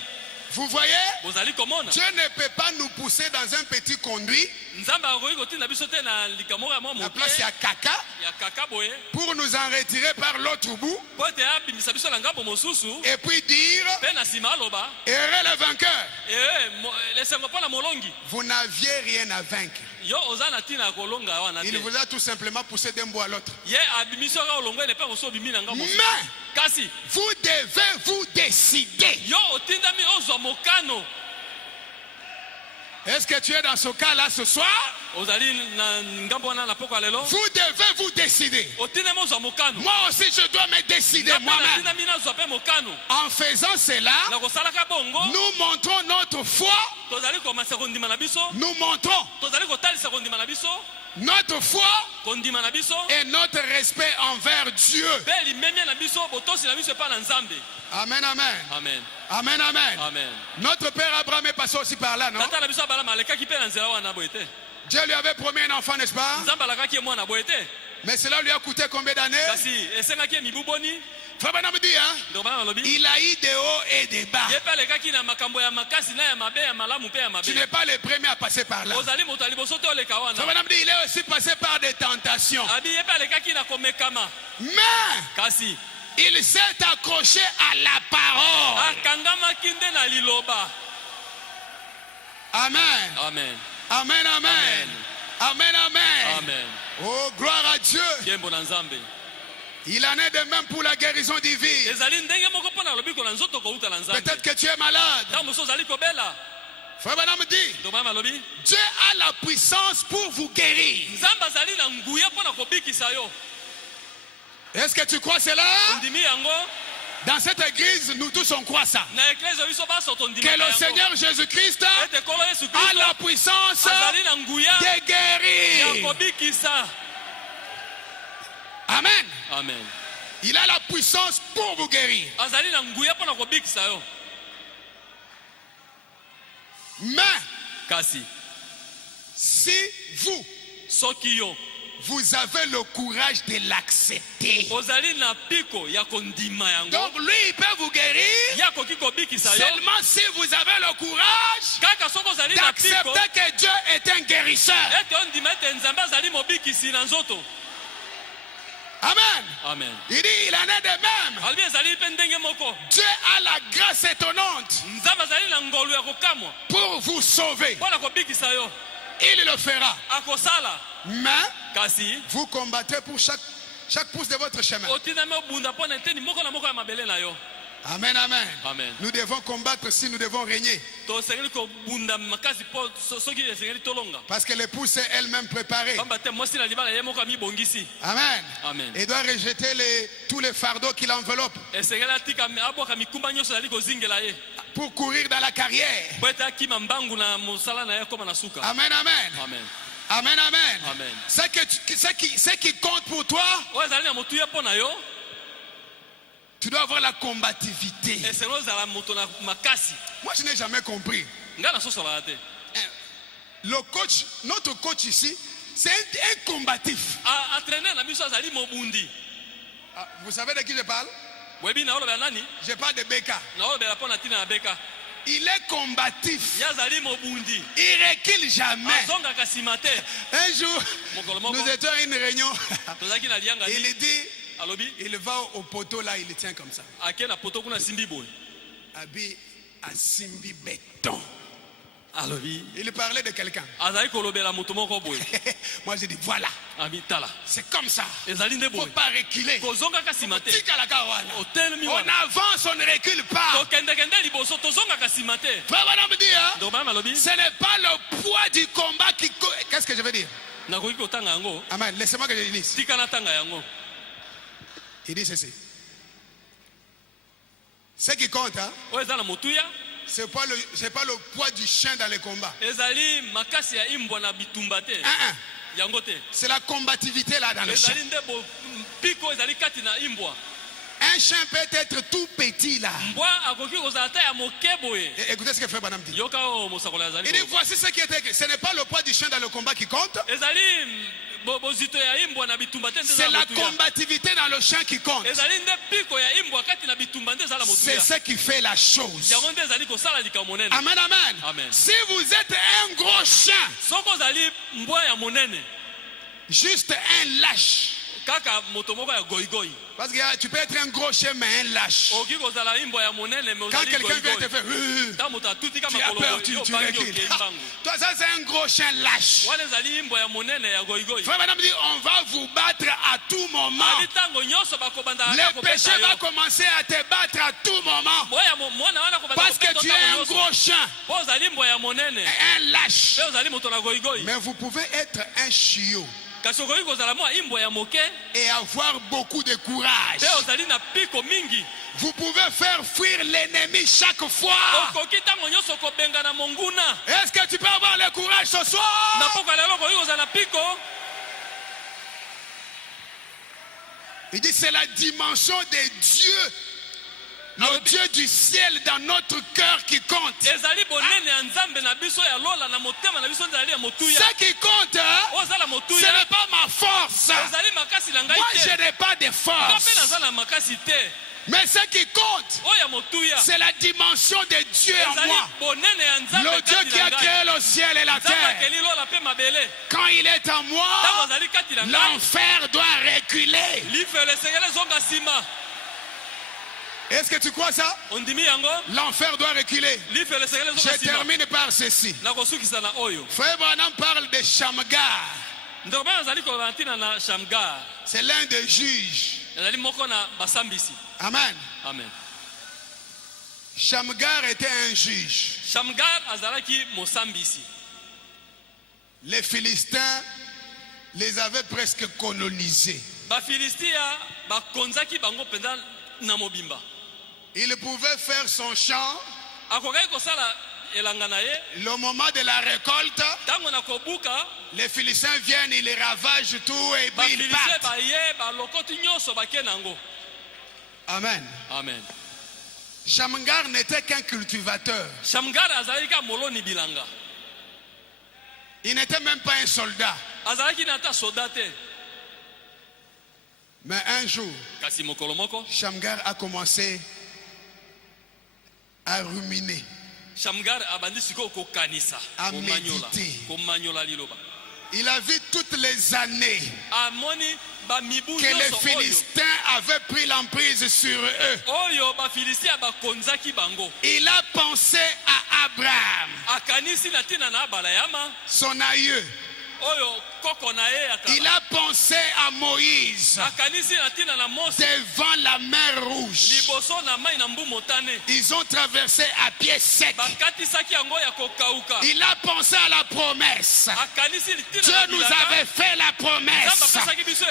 Vous voyez? bozali komona Dieu ne peut pas nous pousser dans un petit conduit, nzambe akoki kotinda biso te na likambo ya mwa la moke place ya caca, ya kaka boye pour nous en retirer par l'autre bout, mpo ete abimisa biso na ngambo mosusu et puis dire, mpe na nsima aloba heureux le vainqueur. lesengo mpo na molongi Vous n'aviez rien à vaincre. yo oza na ntina ya kolonga wana Il te vous a tout simplement poussé d'un bout à l'autre. ye abimisi oka olongo ene mpe mosu obimi na ngambo mosusu. Mais kasi vous devez vous décider. yo otindami ozwa mokano. Est-ce que tu es dans ce cas-là ce soir? ozali na ngambo wana na poko ya lelo Vous devez vous décider. otindami ozwa mokano. Moi aussi, je dois me décider Nga mpe moi-même. natindami nazwa mpe mokano. En faisant cela, na kosalaka bongo nous montrons notre foi, tozali komasa kondima na biso nous montrons tozali kotalisa kondima na biso notre foi kondima na biso et notre respect envers Dieu. mpe limemia na biso botosi na biso epa na nzambe. Amen, amen. Amen. Amen, amen. Amen. Notre père Abraham est passé aussi par là, non? tata na biso abalama alekaki mpe na nzela wana boye te. Dieu lui avait promis un enfant, n'est-ce pas? nzambe alakaki ye mwana boye te Mais cela lui a coûté combien d'années? kasi esengaki ye mibu boni. Frère Branham dit, hein? ndeko bana balobi Il a eu des hauts et des bas. ye mpe alekaki na makambo ya makasi na ya mabe ya malamu mpe ya Tu mabe. n'es pas le premier à passer par là. ozali moto ya liboso te oleka Frère wana. Branham dit, il est aussi passé par des tentations. abi ye mpe alekaki na komekama Mais kasi il s'est accroché à la parole. akangamaki nde na liloba. Amen. Amen. Amen, amen. Amen, amen. Amen. Oh, gloire à Dieu. yembo na nzambe Il en est de même pour la guérison divine. ezali ndenge moko mpo na lobiko na nzoto kouta na nzambe. Peut-être que tu es malade. ntango mosu ozali kobela Frère Branham dit, ndeko bana balobi Dieu a la puissance pour vous guérir. nzambe azali na nguya mpo na kobikisa yo. Est-ce que tu crois cela? ondimi yango Dans cette église, nous tous on croit ça. na eklezia biso baso Que tondimaka le yango Seigneur Jésus-Christ ete kolo yesu a kristo la puissance azali na nguya de ya guérir. kobikisa. Amen. Amen. Il a la puissance pour vous guérir. azali na nguya mpo na kobikisa yo. Mais kasi si vous, soki yo vous avez le courage de l'accepter, ozali na piko ya kondima yango donc lui, il peut vous guérir ye akoki kobikisa yo seulement si vous avez le courage kaka soki ozali na piko d'accepter que Dieu est un guérisseur. ete ondima ete nzambe azali mobikisi na nzoto. Amen. Amen. Il dit, il en est de même. alobi ezali mpe ndenge moko Dieu a la grâce étonnante nzambe azali na ngolu ya kokamwa pour vous sauver. mpo na kobikisa yo. Il le fera. akosala Mais kasi vous combattez pour chaque pouce de votre chemin. otindami obunda mpo na eteni moko na moko ya mabele na yo. Amen, amen. Amen. Nous devons combattre si nous devons régner. tosengeli kobunda makasi mpo soki esengeli tolonga Parce que l'épouse est elle-même préparée. pamba te mwasi na libala ye moko amibongisi. Amen. Amen. Il doit rejeter tous les fardeaux qui l'enveloppent esengeli atika abwaka mikumba nyonso ezali kozingela ye pour courir dans la carrière. po ete akima mbangu na mosala na ye akóma na suka. Amen, amen. Amen. Amen, amen. Amen. Ce qui compte pour toi, oyo ezali na motuya mpo na yo tu dois avoir la combativité. esengeli ozala moto na makasi. Moi, je n'ai jamais compris. ngai nasosolaka te. Notre coach ici, c'est un combatif. entraîneur na biso azali mobundi. Ah, vous savez de qui je parle? boyebi naolobela nani Je parle de Beka. naolobela mpo na ntina na beka. Il est combatif. ye azali mobundi Il recule jamais. azongaka nsima te. Un jour, mokolo moko nous étions à une réunion. tozalaki na lianga Il dit, alobi il va au poteau là, il tient comme ça. ake na poto kuna simbi boye. Abi a simbi béton. alobi Il parlait de quelqu'un. azali kolobela moto moko boye. Moi j'ai dit voilà, abi tala c'est comme ça. ezali nde Il ne faut boye pas reculer. kozongaka nsima te. Tikalaka wana. otelemi On wana avance, on ne recule pas. tokendekende liboso tozongaka nsima te. Frère Branham dit, hein, donc bana malobi ce n'est pas le poids du combat qui... Qu'est-ce que je veux dire? nakoki kotanga yango. Amen. Laissez-moi que je lise. Tika natanga yango. Il dit ceci. Ce qui compte, hein, Oyo eza na motuya. c'est pas le poids du chien dans les combats. Ezali makasi ya imbwa na bitumba te. Yango te. C'est la combativité là dans le chien. Ezali nde piko ezali kati na imbwa. Un chien peut être tout petit là. Mbwa akoki kozala ta ya moke boye. Écoutez ce que Frère Branham dit. Yoka o mosakola ezali. Il dit voici ce qui est écrit. Ce n'est pas le poids du chien dans le combat qui compte. Ezali bozito ya imbwa na bitumba te. C'est la combativité dans le chien qui compte. Ezali nde piko ya imbwa kati na bitumba nde zala motuya. C'est ce qui fait la chose. Yango nde ezali kosala likambo monene. Amen, amen. Amen. Si vous êtes un gros chien, Soko ozali mbwa ya monene. juste un lâche. Kaka moto moko ya goigoi. Parce que tu peux être un gros chien mais un lâche. Oki kozala imbwa ya monene mais Quand ozali quelqu'un vient te goigoi. faire, Ta moto atuti tu kama as peur, kolongo. tu Yo recules. bangi okei mbangu. Toi, ça c'est un gros chien lâche. Wana ezali imbwa ya monene ya goigoi. Frère Madame dit, on va vous battre à tout moment. Ali tango nyonso bakobanda Le péché va commencer à te battre à tout moment. Boya mwana wana kobanda. Parce que tu es un gros chien, Po ozali imbwa ya monene. un lâche. Pe ozali moto na goigoi. Mais vous pouvez être un chiot Kasi okoki kozala mwa imbwa ya moke. et avoir beaucoup de courage. Pe ozali na piko mingi. Vous pouvez faire fuir l'ennemi chaque fois. Okoki tango nyonso kobenga na monguna. Est-ce que tu peux avoir le courage ce Na soir? poko lelo okoki kozala na piko. Il dit c'est la dimension de Dieu, le Dieu du ciel dans notre cœur qui compte. Ezali bonene ya nzambe na biso ya lola na motema na biso ezali ya motuya. Ce qui compte, hein, Ozala ce motuya. n'est pas ma force. Ezali makasi na ngai Moi, te. je n'ai pas de Nga force. pe naza na makasi te. Mais ce qui compte, Oya motuya. c'est la dimension de Dieu en Ezali moi. bonene ya nzambe Le Dieu kati qui na a ngai. créé le ciel et la Nzambe terre. akeli lola pe mabele. Quand il est en Tango moi, ozali kati na ngai. l'enfer doit reculer. Lifele sengele zonga sima. Est-ce que tu crois ça? Ondimi yango. L'enfer doit reculer. Lifele sengele Je zonga sima. termine par ceci. Nakosukisa na oyo. Frère Branham parle de Shamgar. Ndoko azali koloba ntina na Shamgar. C'est l'un des juges. Ezali moko na basambisi. Amen. Amen. Shamgar était un juge. Shamgar azalaki mosambisi. Les Philistins les avaient presque colonisés. Bafilistia bakonzaki bango penza na mobimba. Il pouvait faire son champ. Akokaki kosala elanga na ye. Le moment de la récolte, Tango na kobuka. les Philistins viennent, ils les ravagent tout et puis ils Bafilistia partent. baye balokoti nyonso bake nango. Amen. Amen. Shamgar n'était qu'un cultivateur. Shamgar azalaki ka moloni bilanga. Il n'était même pas un soldat. Azalaki na ta soda te. Mais un jour, Kasi mokolo moko. Shamgar a commencé à ruminer. Shamgar abandi siko kokanisa. A Komanyola. méditer. Komanyola liloba. Il a vu toutes les années Amoni ba mibu que les nyonso oyo. Philistins avaient pris l'emprise sur eux. Oyo bafilistia bakonzaki bango. Il a pensé à Abraham, Akanisi na tina na balayama. son aïeux. Oyo koko na ye Il akala. a pensé à Moïse Akanisi na tina na Mose. devant la mer Rouge. Liboso na mai na mbu motane. Ils ont traversé à pied sec. Bakatisaki yango ya kokauka. Il a pensé à la promesse. Akanisi tina Dieu na nous bilanga. avait fait la promesse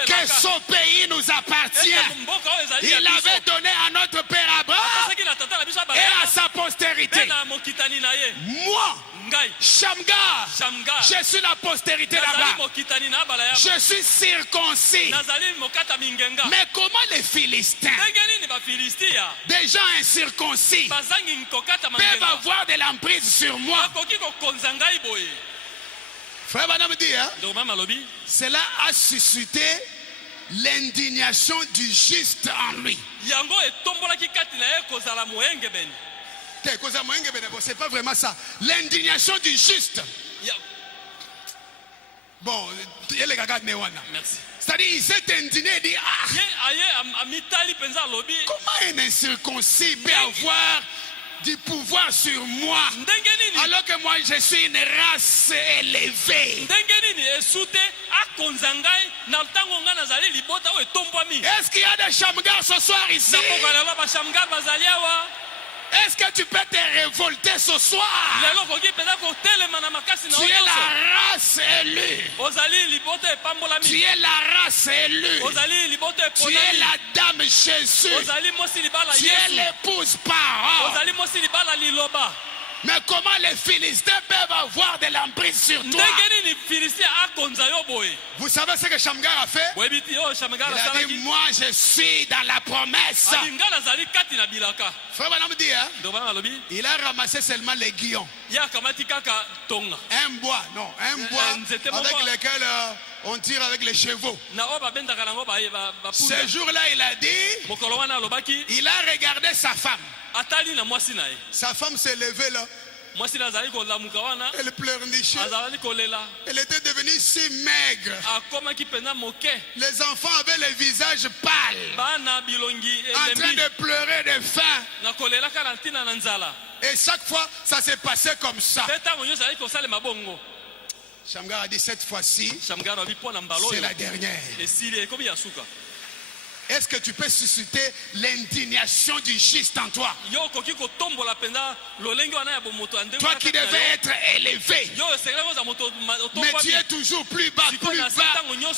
que son pays nous appartient. Ete mboka oyo ezali ya Il avait biso. donné à notre père Abraham Apesaki na tata na biso ya et à balayama. sa postérité. Pe na mokitani na ye. Moi, Ngai. Shamgar, Shamgar. je suis la postérité Nazali d'Abraham. mokitani na balayama. Je suis circoncis. Nazali mokata mingenga. Mais comment les Philistins, Ndenge nini bafilistia des gens incirconcis, bazangi kokata peuvent mangenga. avoir de l'emprise sur moi? Bakoki kokonza ngai boye. Frère Branham dit, hein, Donc mama lobi. cela a suscité l'indignation du juste en lui. Yango etombolaki kati na ye kozala moyenge beni. C'est pas vraiment ça. L'indignation du juste. Ya- Bon, Merci. c'est-à-dire, il s'est indigné et dit, ah, Ye aye amitali penza lobi. comment un incirconcis peut avoir du pouvoir sur moi Ndenge nini? alors que moi je suis une race élevée? Ndenge nini esute akonza ngai na ntango ngai nazali libota oyo etombwami. Est-ce qu'il y a des Shamgar ce soir ici? Na pokala lo ba Shamgar bazali awa. Est-ce que tu peux te révolter ce soir? lelo okoki mpenza kotelema na makasi na Tu yo es nyonso. la race élue. Ozali libota Tu epambolami. es la race élue. Ozali libota Tu es eponami. la dame Jésus. Ozali mosi libala Tu es Yesu. l'épouse parole. Ozali mosi libala liloba. Mais comment les Philistins peuvent avoir de l'emprise sur toi? Ndenge nini Filistia akonza yo boye? Vous savez ce que Shamgar a fait? Boyebi ti oyo Il Shamgar a dit, asalaki. moi je suis dans la promesse. Abi nga nazali kati na bilaka. Frère Banam dit, hein? Ndo bana alobi. Il a ramassé seulement les guillons. Ye akamati kaka tonga. Un bois, non, un bois nzete moko. avec lequel on tire avec les chevaux. Na oyo babendaka nango bapunda. Ce jour-là, il a dit, Mokolo wana alobaki. il a regardé sa femme. Atali na mwasi na ye. Sa femme s'est levée là. Mwasi na azali kolamuka wana. Elle pleurnichait. Azalaki kolela. Elle était devenue si maigre. Akomaki mpenza moke. Les enfants avaient les visages pâles, Bana bilongi en train elembi. de pleurer de faim. Na kolela kaka ntina na nzala. Et chaque fois, ça s'est passé comme ça. Mpe ntango nyonso azali kosalema bongo. Shamgar a dit, cette fois-ci, Shamgar alobi mpo na mbala c'est oyo. la dernière. Esili ekomi ya suka. Est-ce que tu peux susciter l'indignation du juste en toi? Yo okoki kotombola mpenza lolenge wana ya bomoto ya ndenge Toi wana qui kati na devais yo. être élevé. Yo esengeli koza moto Mais tu es toujours plus bas, plus bas.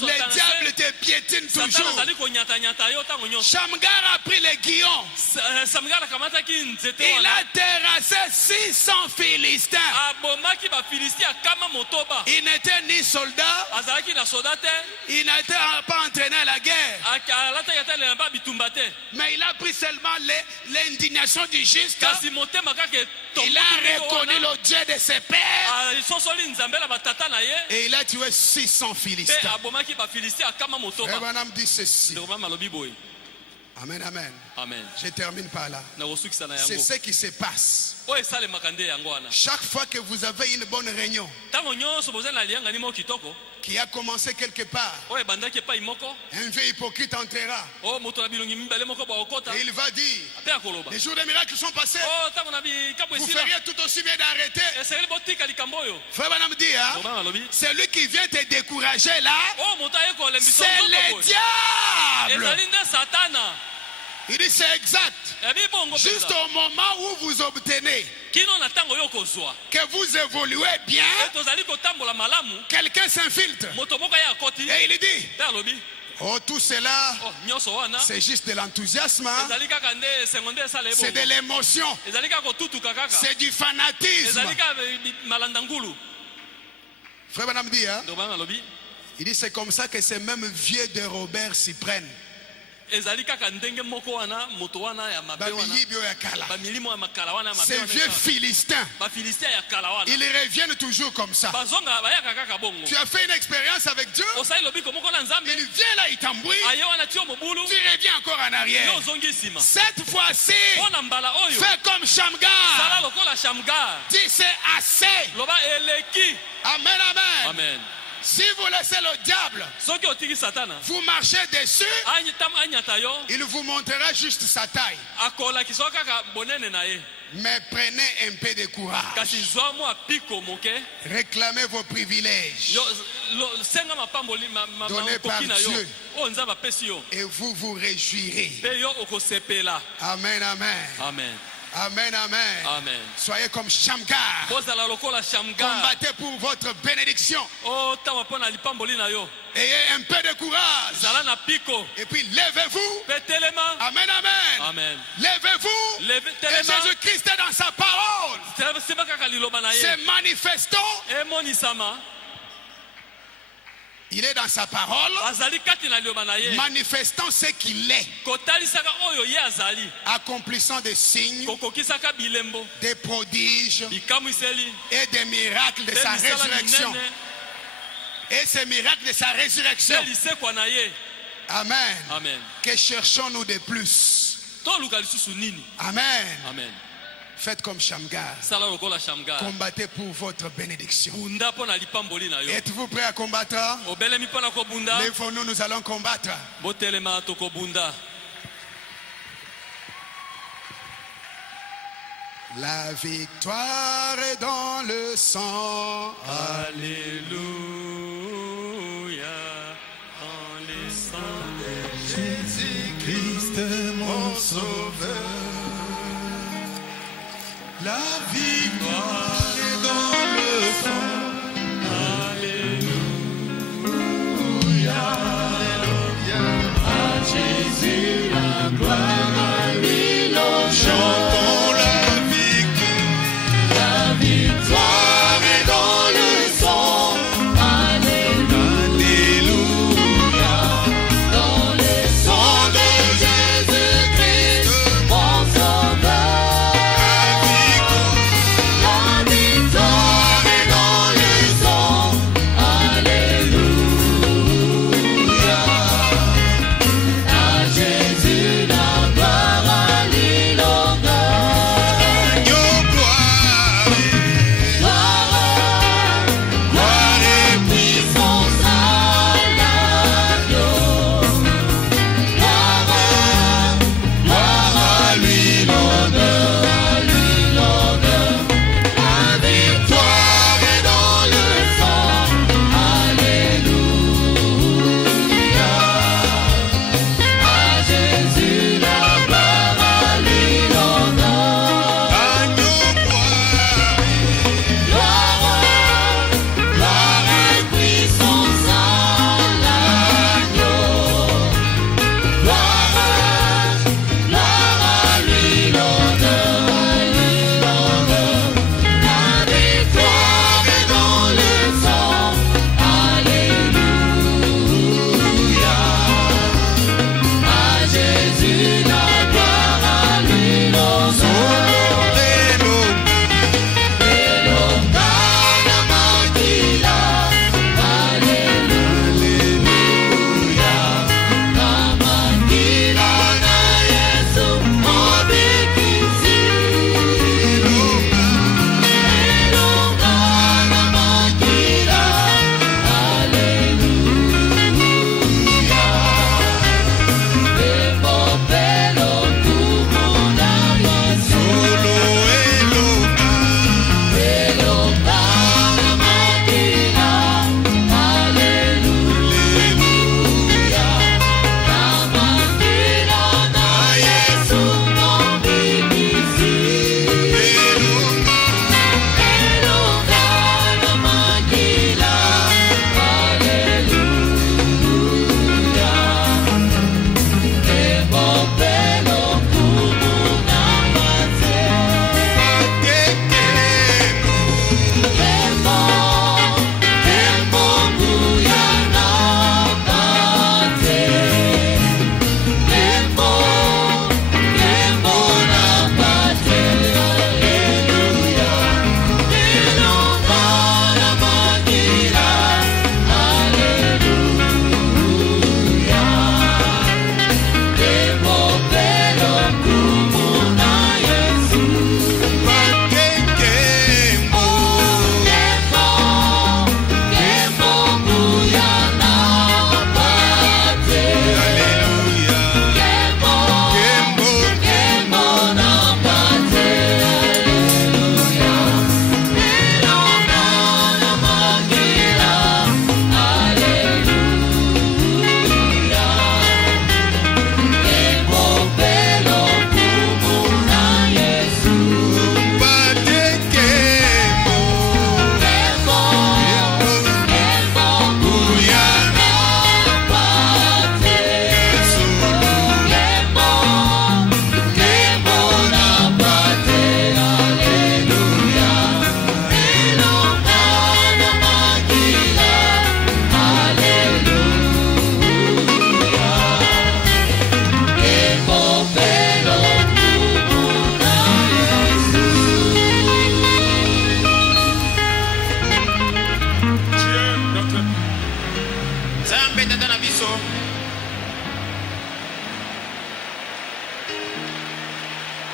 Le diable te piétine Satan toujours. azali konyatanyata yo ntango nyonso. Shamgar a pris les guillons. Shamgar akamataki nzete Il wana. a terrassé 600 Philistins. Abomaki bafilistia kama motoba. Il n'était ni soldat, Azalaki na soda te. il n'était pas entraîné à la guerre. Alataki ata elamba bitumba te. Mais il a pris seulement l'indignation du juste. Kasi motema kaka Il a reconnu le Dieu de ses pères. sosoli nzambe na batata na ye. Et il a tué 600 Pe Philistins. abomaki bafilistia kama Et motoba. Branham dit ceci. Ndeko mama alobi boye. Amen, amen. Amen. Je termine par là. Na kosukisa na C'est yango. ce qui se passe. Oyo esalemaka nde yango wana. Chaque fois que vous avez une bonne réunion Ntango nyonso bozali na liyangani moko kitoko. qui a commencé quelque part, Oyo ebandaki epai moko. un vieux hypocrite entrera Oyo moto na bilongi mibale moko baokota. et il va dire, Ape akoloba. les jours des miracles sont passés, Oh, ntango na bikapo vous esila. feriez tout aussi bien d'arrêter. Esengeli botika likambo oyo. Frère Branham dit, hein, Ndeko mama alobi. celui qui vient te décourager là, Oh, moto aye kolembisa c'est nzoto le boye. diable. Ezali nde satana. Il dit, c'est exact. Ebi bongo Juste mpenza. au moment où vous obtenez Kino na ntango yo kozwa. que vous évoluez bien, Tozali kotambola malamu. quelqu'un s'infiltre. Moto moko aye akoti. Et il dit, Te alobi. oh, tout cela, Oh, nyonso wana. c'est juste de l'enthousiasme, hein. Ezali kaka nde esengo nde esala C'est de ebongo. l'émotion, Ezali kaka kotutuka kaka. c'est du fanatisme. Ezali kaka malanda ngulu. Frère Branham dit, hein, Ndeko mama alobi. il dit, c'est comme ça que ces mêmes vieux de Robert s'y prennent. Ezali kaka ndenge moko wana moto wana ya mabe wana. Bamiyibio ya kala. Bamilimo ya makala wana ya mabe Ces wana. vieux Philistins, Bafilistia ya kala wana. ils reviennent toujours comme ça. Bazonga bayaka kaka bongo. Tu as fait une expérience avec Dieu, Osali lobiko moko na nzambe. il vient là, il t'embrouille, Aye wana tio mobulu. tu reviens encore en arrière. Yo zongi sima. Cette fois-ci, Pona mbala oyo. fais comme Sala Shamgar. lokola Shamgar. Dis c'est assez. Loba eleki. Amen, amen. Amen. Si vous laissez le diable Soki otiki satana. vous marcher dessus, Anyata yo. il vous montrera juste sa taille. Akola kiso kaka bonene na ye. Mais prenez un peu de courage. Kasi zwa mo apiko moke. Réclamez vos privilèges. Yo senga mapamboli Donné par makoki na yo. Dieu. O nzamba pesi yo. Et vous vous réjouirez. Pe yo okosepela. Amen, amen. Amen. Amen, amen. Amen. Soyez comme Shamgar. Bozala lokola Shamgar. Combattez pour votre bénédiction. O tama pona lipamboli na yo. Ayez un peu de courage. Zala na piko. Et puis levez-vous. Pe telema. Amen, amen. Amen. Levez-vous. Leve Et telema. Jésus-Christ est dans sa parole. Seba kaka liloba na ye. C'est manifestant. Emonisama. Il est dans sa parole. Azali kati na liloba na ye. Manifestant ce qu'il est. Kotalisaka oyo ye azali. Accomplissant des signes, Kokokisaka bilembo. des prodiges Bikamwiseli. et des miracles de Pe sa misala résurrection. minene. Et ces miracles de sa résurrection. Pe lisekwa na ye. Amen. Amen. Que cherchons-nous de plus? Toluka lisusu nini? Amen. Amen. Faites comme Shamgar. Sala lokola Shamgar. Combattez pour votre bénédiction. Bunda pona lipamboli na yo. Êtes-vous prêts à combattre? Obelemi pona kobunda. Lèvons-nous, nous allons combattre. Botelema tokobunda. La victoire est dans le sang. Alléluia. En les sangs de Jésus-Christ, mon sauveur. La victoire est dans le sang. Alléluia. À Jésus la gloire, à lui l'honneur. Chantons la victoire. La victoire est dans le sang. Alléluia. Dans le sang de Jésus-Christ, mon sauveur. La victoire est dans le sang. Alléluia. À Jésus la gloire, à lui l'honneur. Agneau, gloire, Gloire et puissance à l'agneau. Gloire à lui l'honneur, à lui l'honneur. La victoire est dans le sang. Alléluia. À Jésus la gloire, à lui l'honneur. agneau, Gloire et puissance à l'agneau. Gloire à lui l'honneur, à lui l'honneur. La victoire est dans le sang. Alléluia. À Jésus la gloire, à lui l'honneur.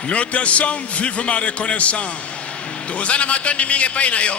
Nous te sommes vivement reconnaissants toza na matondi mingi epai na yo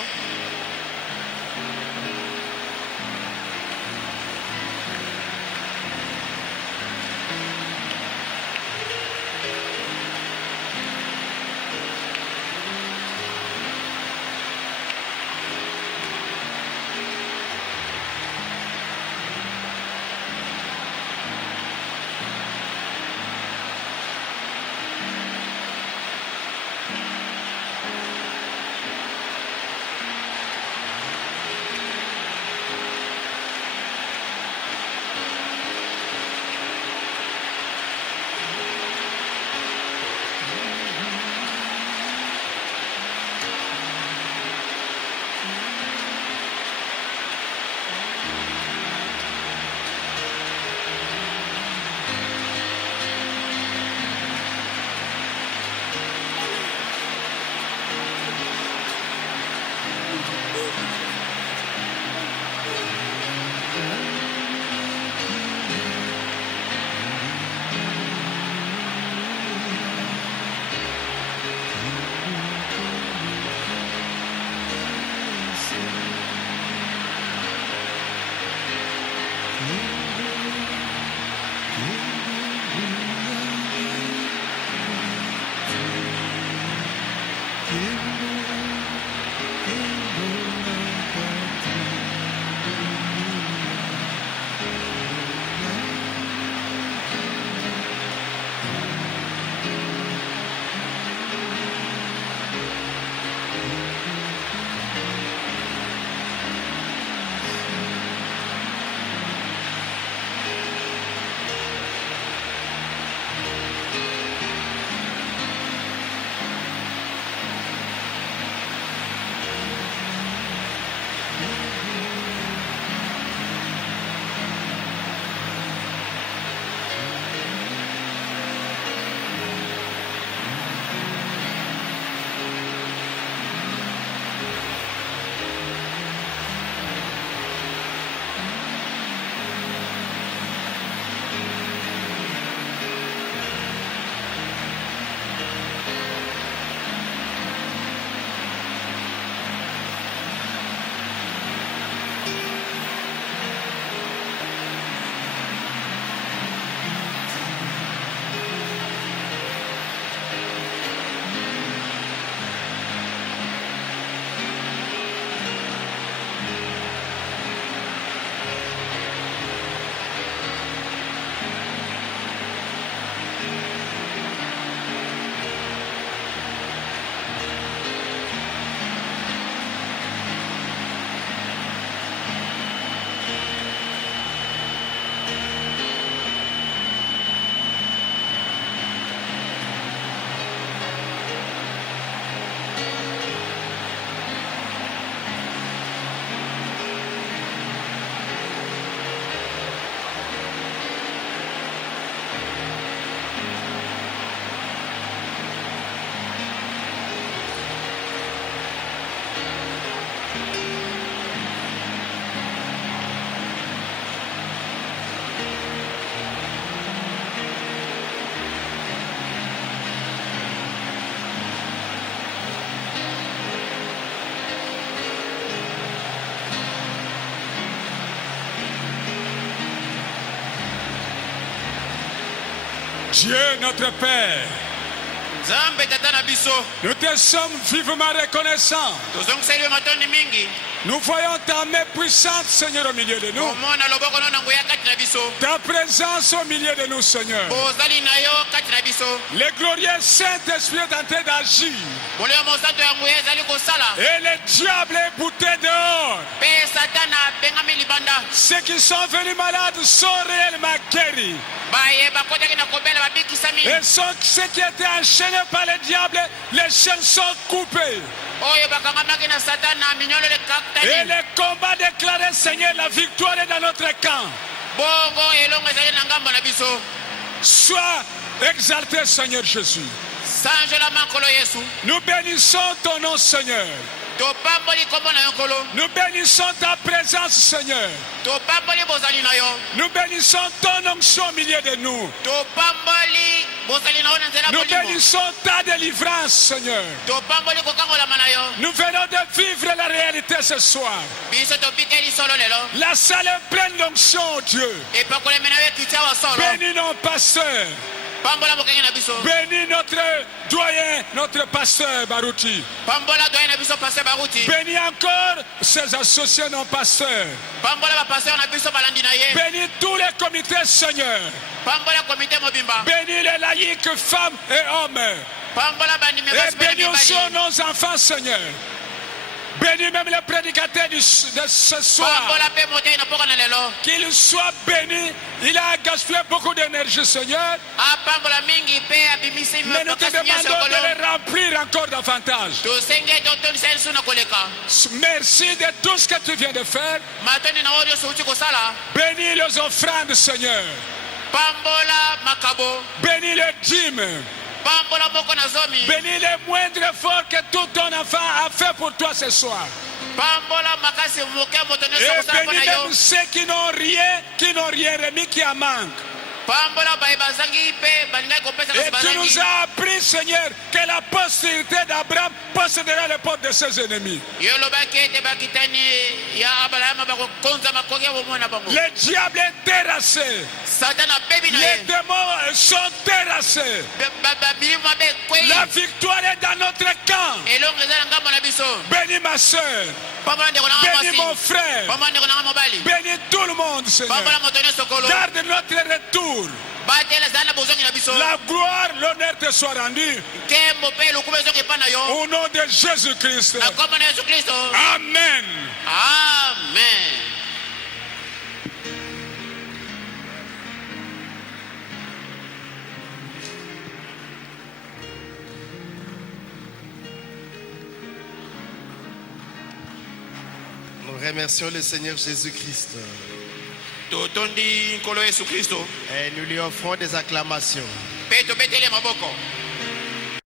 Dieu notre Père, Nzambe tata na biso nous te sommes vivement reconnaissants. tozongiseli matondi mingi Nous voyons ta main puissante, Seigneur, au milieu de nous. omona loboko no na nguya kati na biso Ta présence au milieu de nous, Seigneur. bozali na yo kati na biso Le glorieux Saint-Esprit est en train d'agir. molimo mosantu ya nguya ezali kosala Et le diable est bouté dehors. mpe satana abengami libanda Ceux qui sont venus malades sont réellement guéris. baye bakotaki na kobela babikisami Et ceux qui étaient enchaînés par le diable, les chaînes sont coupées. oyo bakangamaki na satana minyolo Et lekakutani le combat déclaré, Seigneur, la victoire est dans notre camp. bongo elongo ezali na ngambo na biso Sois exalté, Seigneur Jésus. sanjola makolo yesu Nous bénissons ton nom, Seigneur. topamboli kombo na yo nkolo Nous bénissons ta présence, Seigneur. topamboli bozali na yo Nous bénissons ton onction au milieu de nous. topamboli bozali na yo na nzela Nous molimo bénissons ta délivrance, Seigneur. topamboli kokangolama na yo Nous venons de vivre la réalité ce soir. biso tobikeli solo lelo La salle est pleine d'onction, oh Dieu. epakolemi na yo ekiti awa solo Bénis nos pasteurs. pambola mokenge na biso Bénis notre doyen, notre pasteur Barouti. pambola doye na biso paster baruti Bénis encore ses associés non pasteurs. pambola bapaster na biso balandi na ye Bénis tous les comités, Seigneur. pambola komite mobimba Bénis les laïcs, femmes et hommes. pambola bandimi Et basi bénis aussi mibali nos enfants, Seigneur. Bénis même les prédicateurs de ce soir. pambola mpe motei na mpoka na lelo Qu'il soit béni. Il a gaspillé beaucoup d'énergie, Seigneur. apambola mingi mpe abimisi Mais nous te makasi nyonso demandons de ekolo les remplir encore davantage. tosenge totondisa lisu na koleka Merci de tout ce que tu viens de faire. matondi na oyo nyonso outi kosala Bénis les offrandes, Seigneur. pambola makabo Bénis les dîmes. pambola moko na zomi Bénis les moindres efforts que tout ton enfant a fait pour toi ce soir. pambola makasi moke moto nyonso Et kosala mpo bénis na yo même ceux qui n'ont rien remis, qui en manquent. pambola baye bazangi mpe balingaki kopesa Et kasi tu nous bazangi as appris, Seigneur, que la postérité d'Abraham possédera les portes de ses ennemis. yo olobaki ete bakitani ya abrahama bakokonza makoki ya bomoi na bango Le diable est terrassé. satana abebi na Les ye démons sont terrassés. babilimu mabe ekwei La victoire est dans notre camp. elongo eza na ngambo na biso Bénis ma soeur. pambola ndeko nanga Bénis mon mwasi frère. pambola ndeko nanga mobali Bénis tout le monde, Seigneur. pambola moto nyonso kolo Garde notre retour. batela ezala na bozongi na biso La gloire, l'honneur te soit rendu. nkembo mpe lokumu ezongi epa na yo Au nom de Jésus-Christ. na nkombo na yesu kristo Amen. amen. Nous remercions le Seigneur Jésus-Christ totondi nkolo yesu kristo et nous lui offrons des acclamations. mpe tobeteli maboko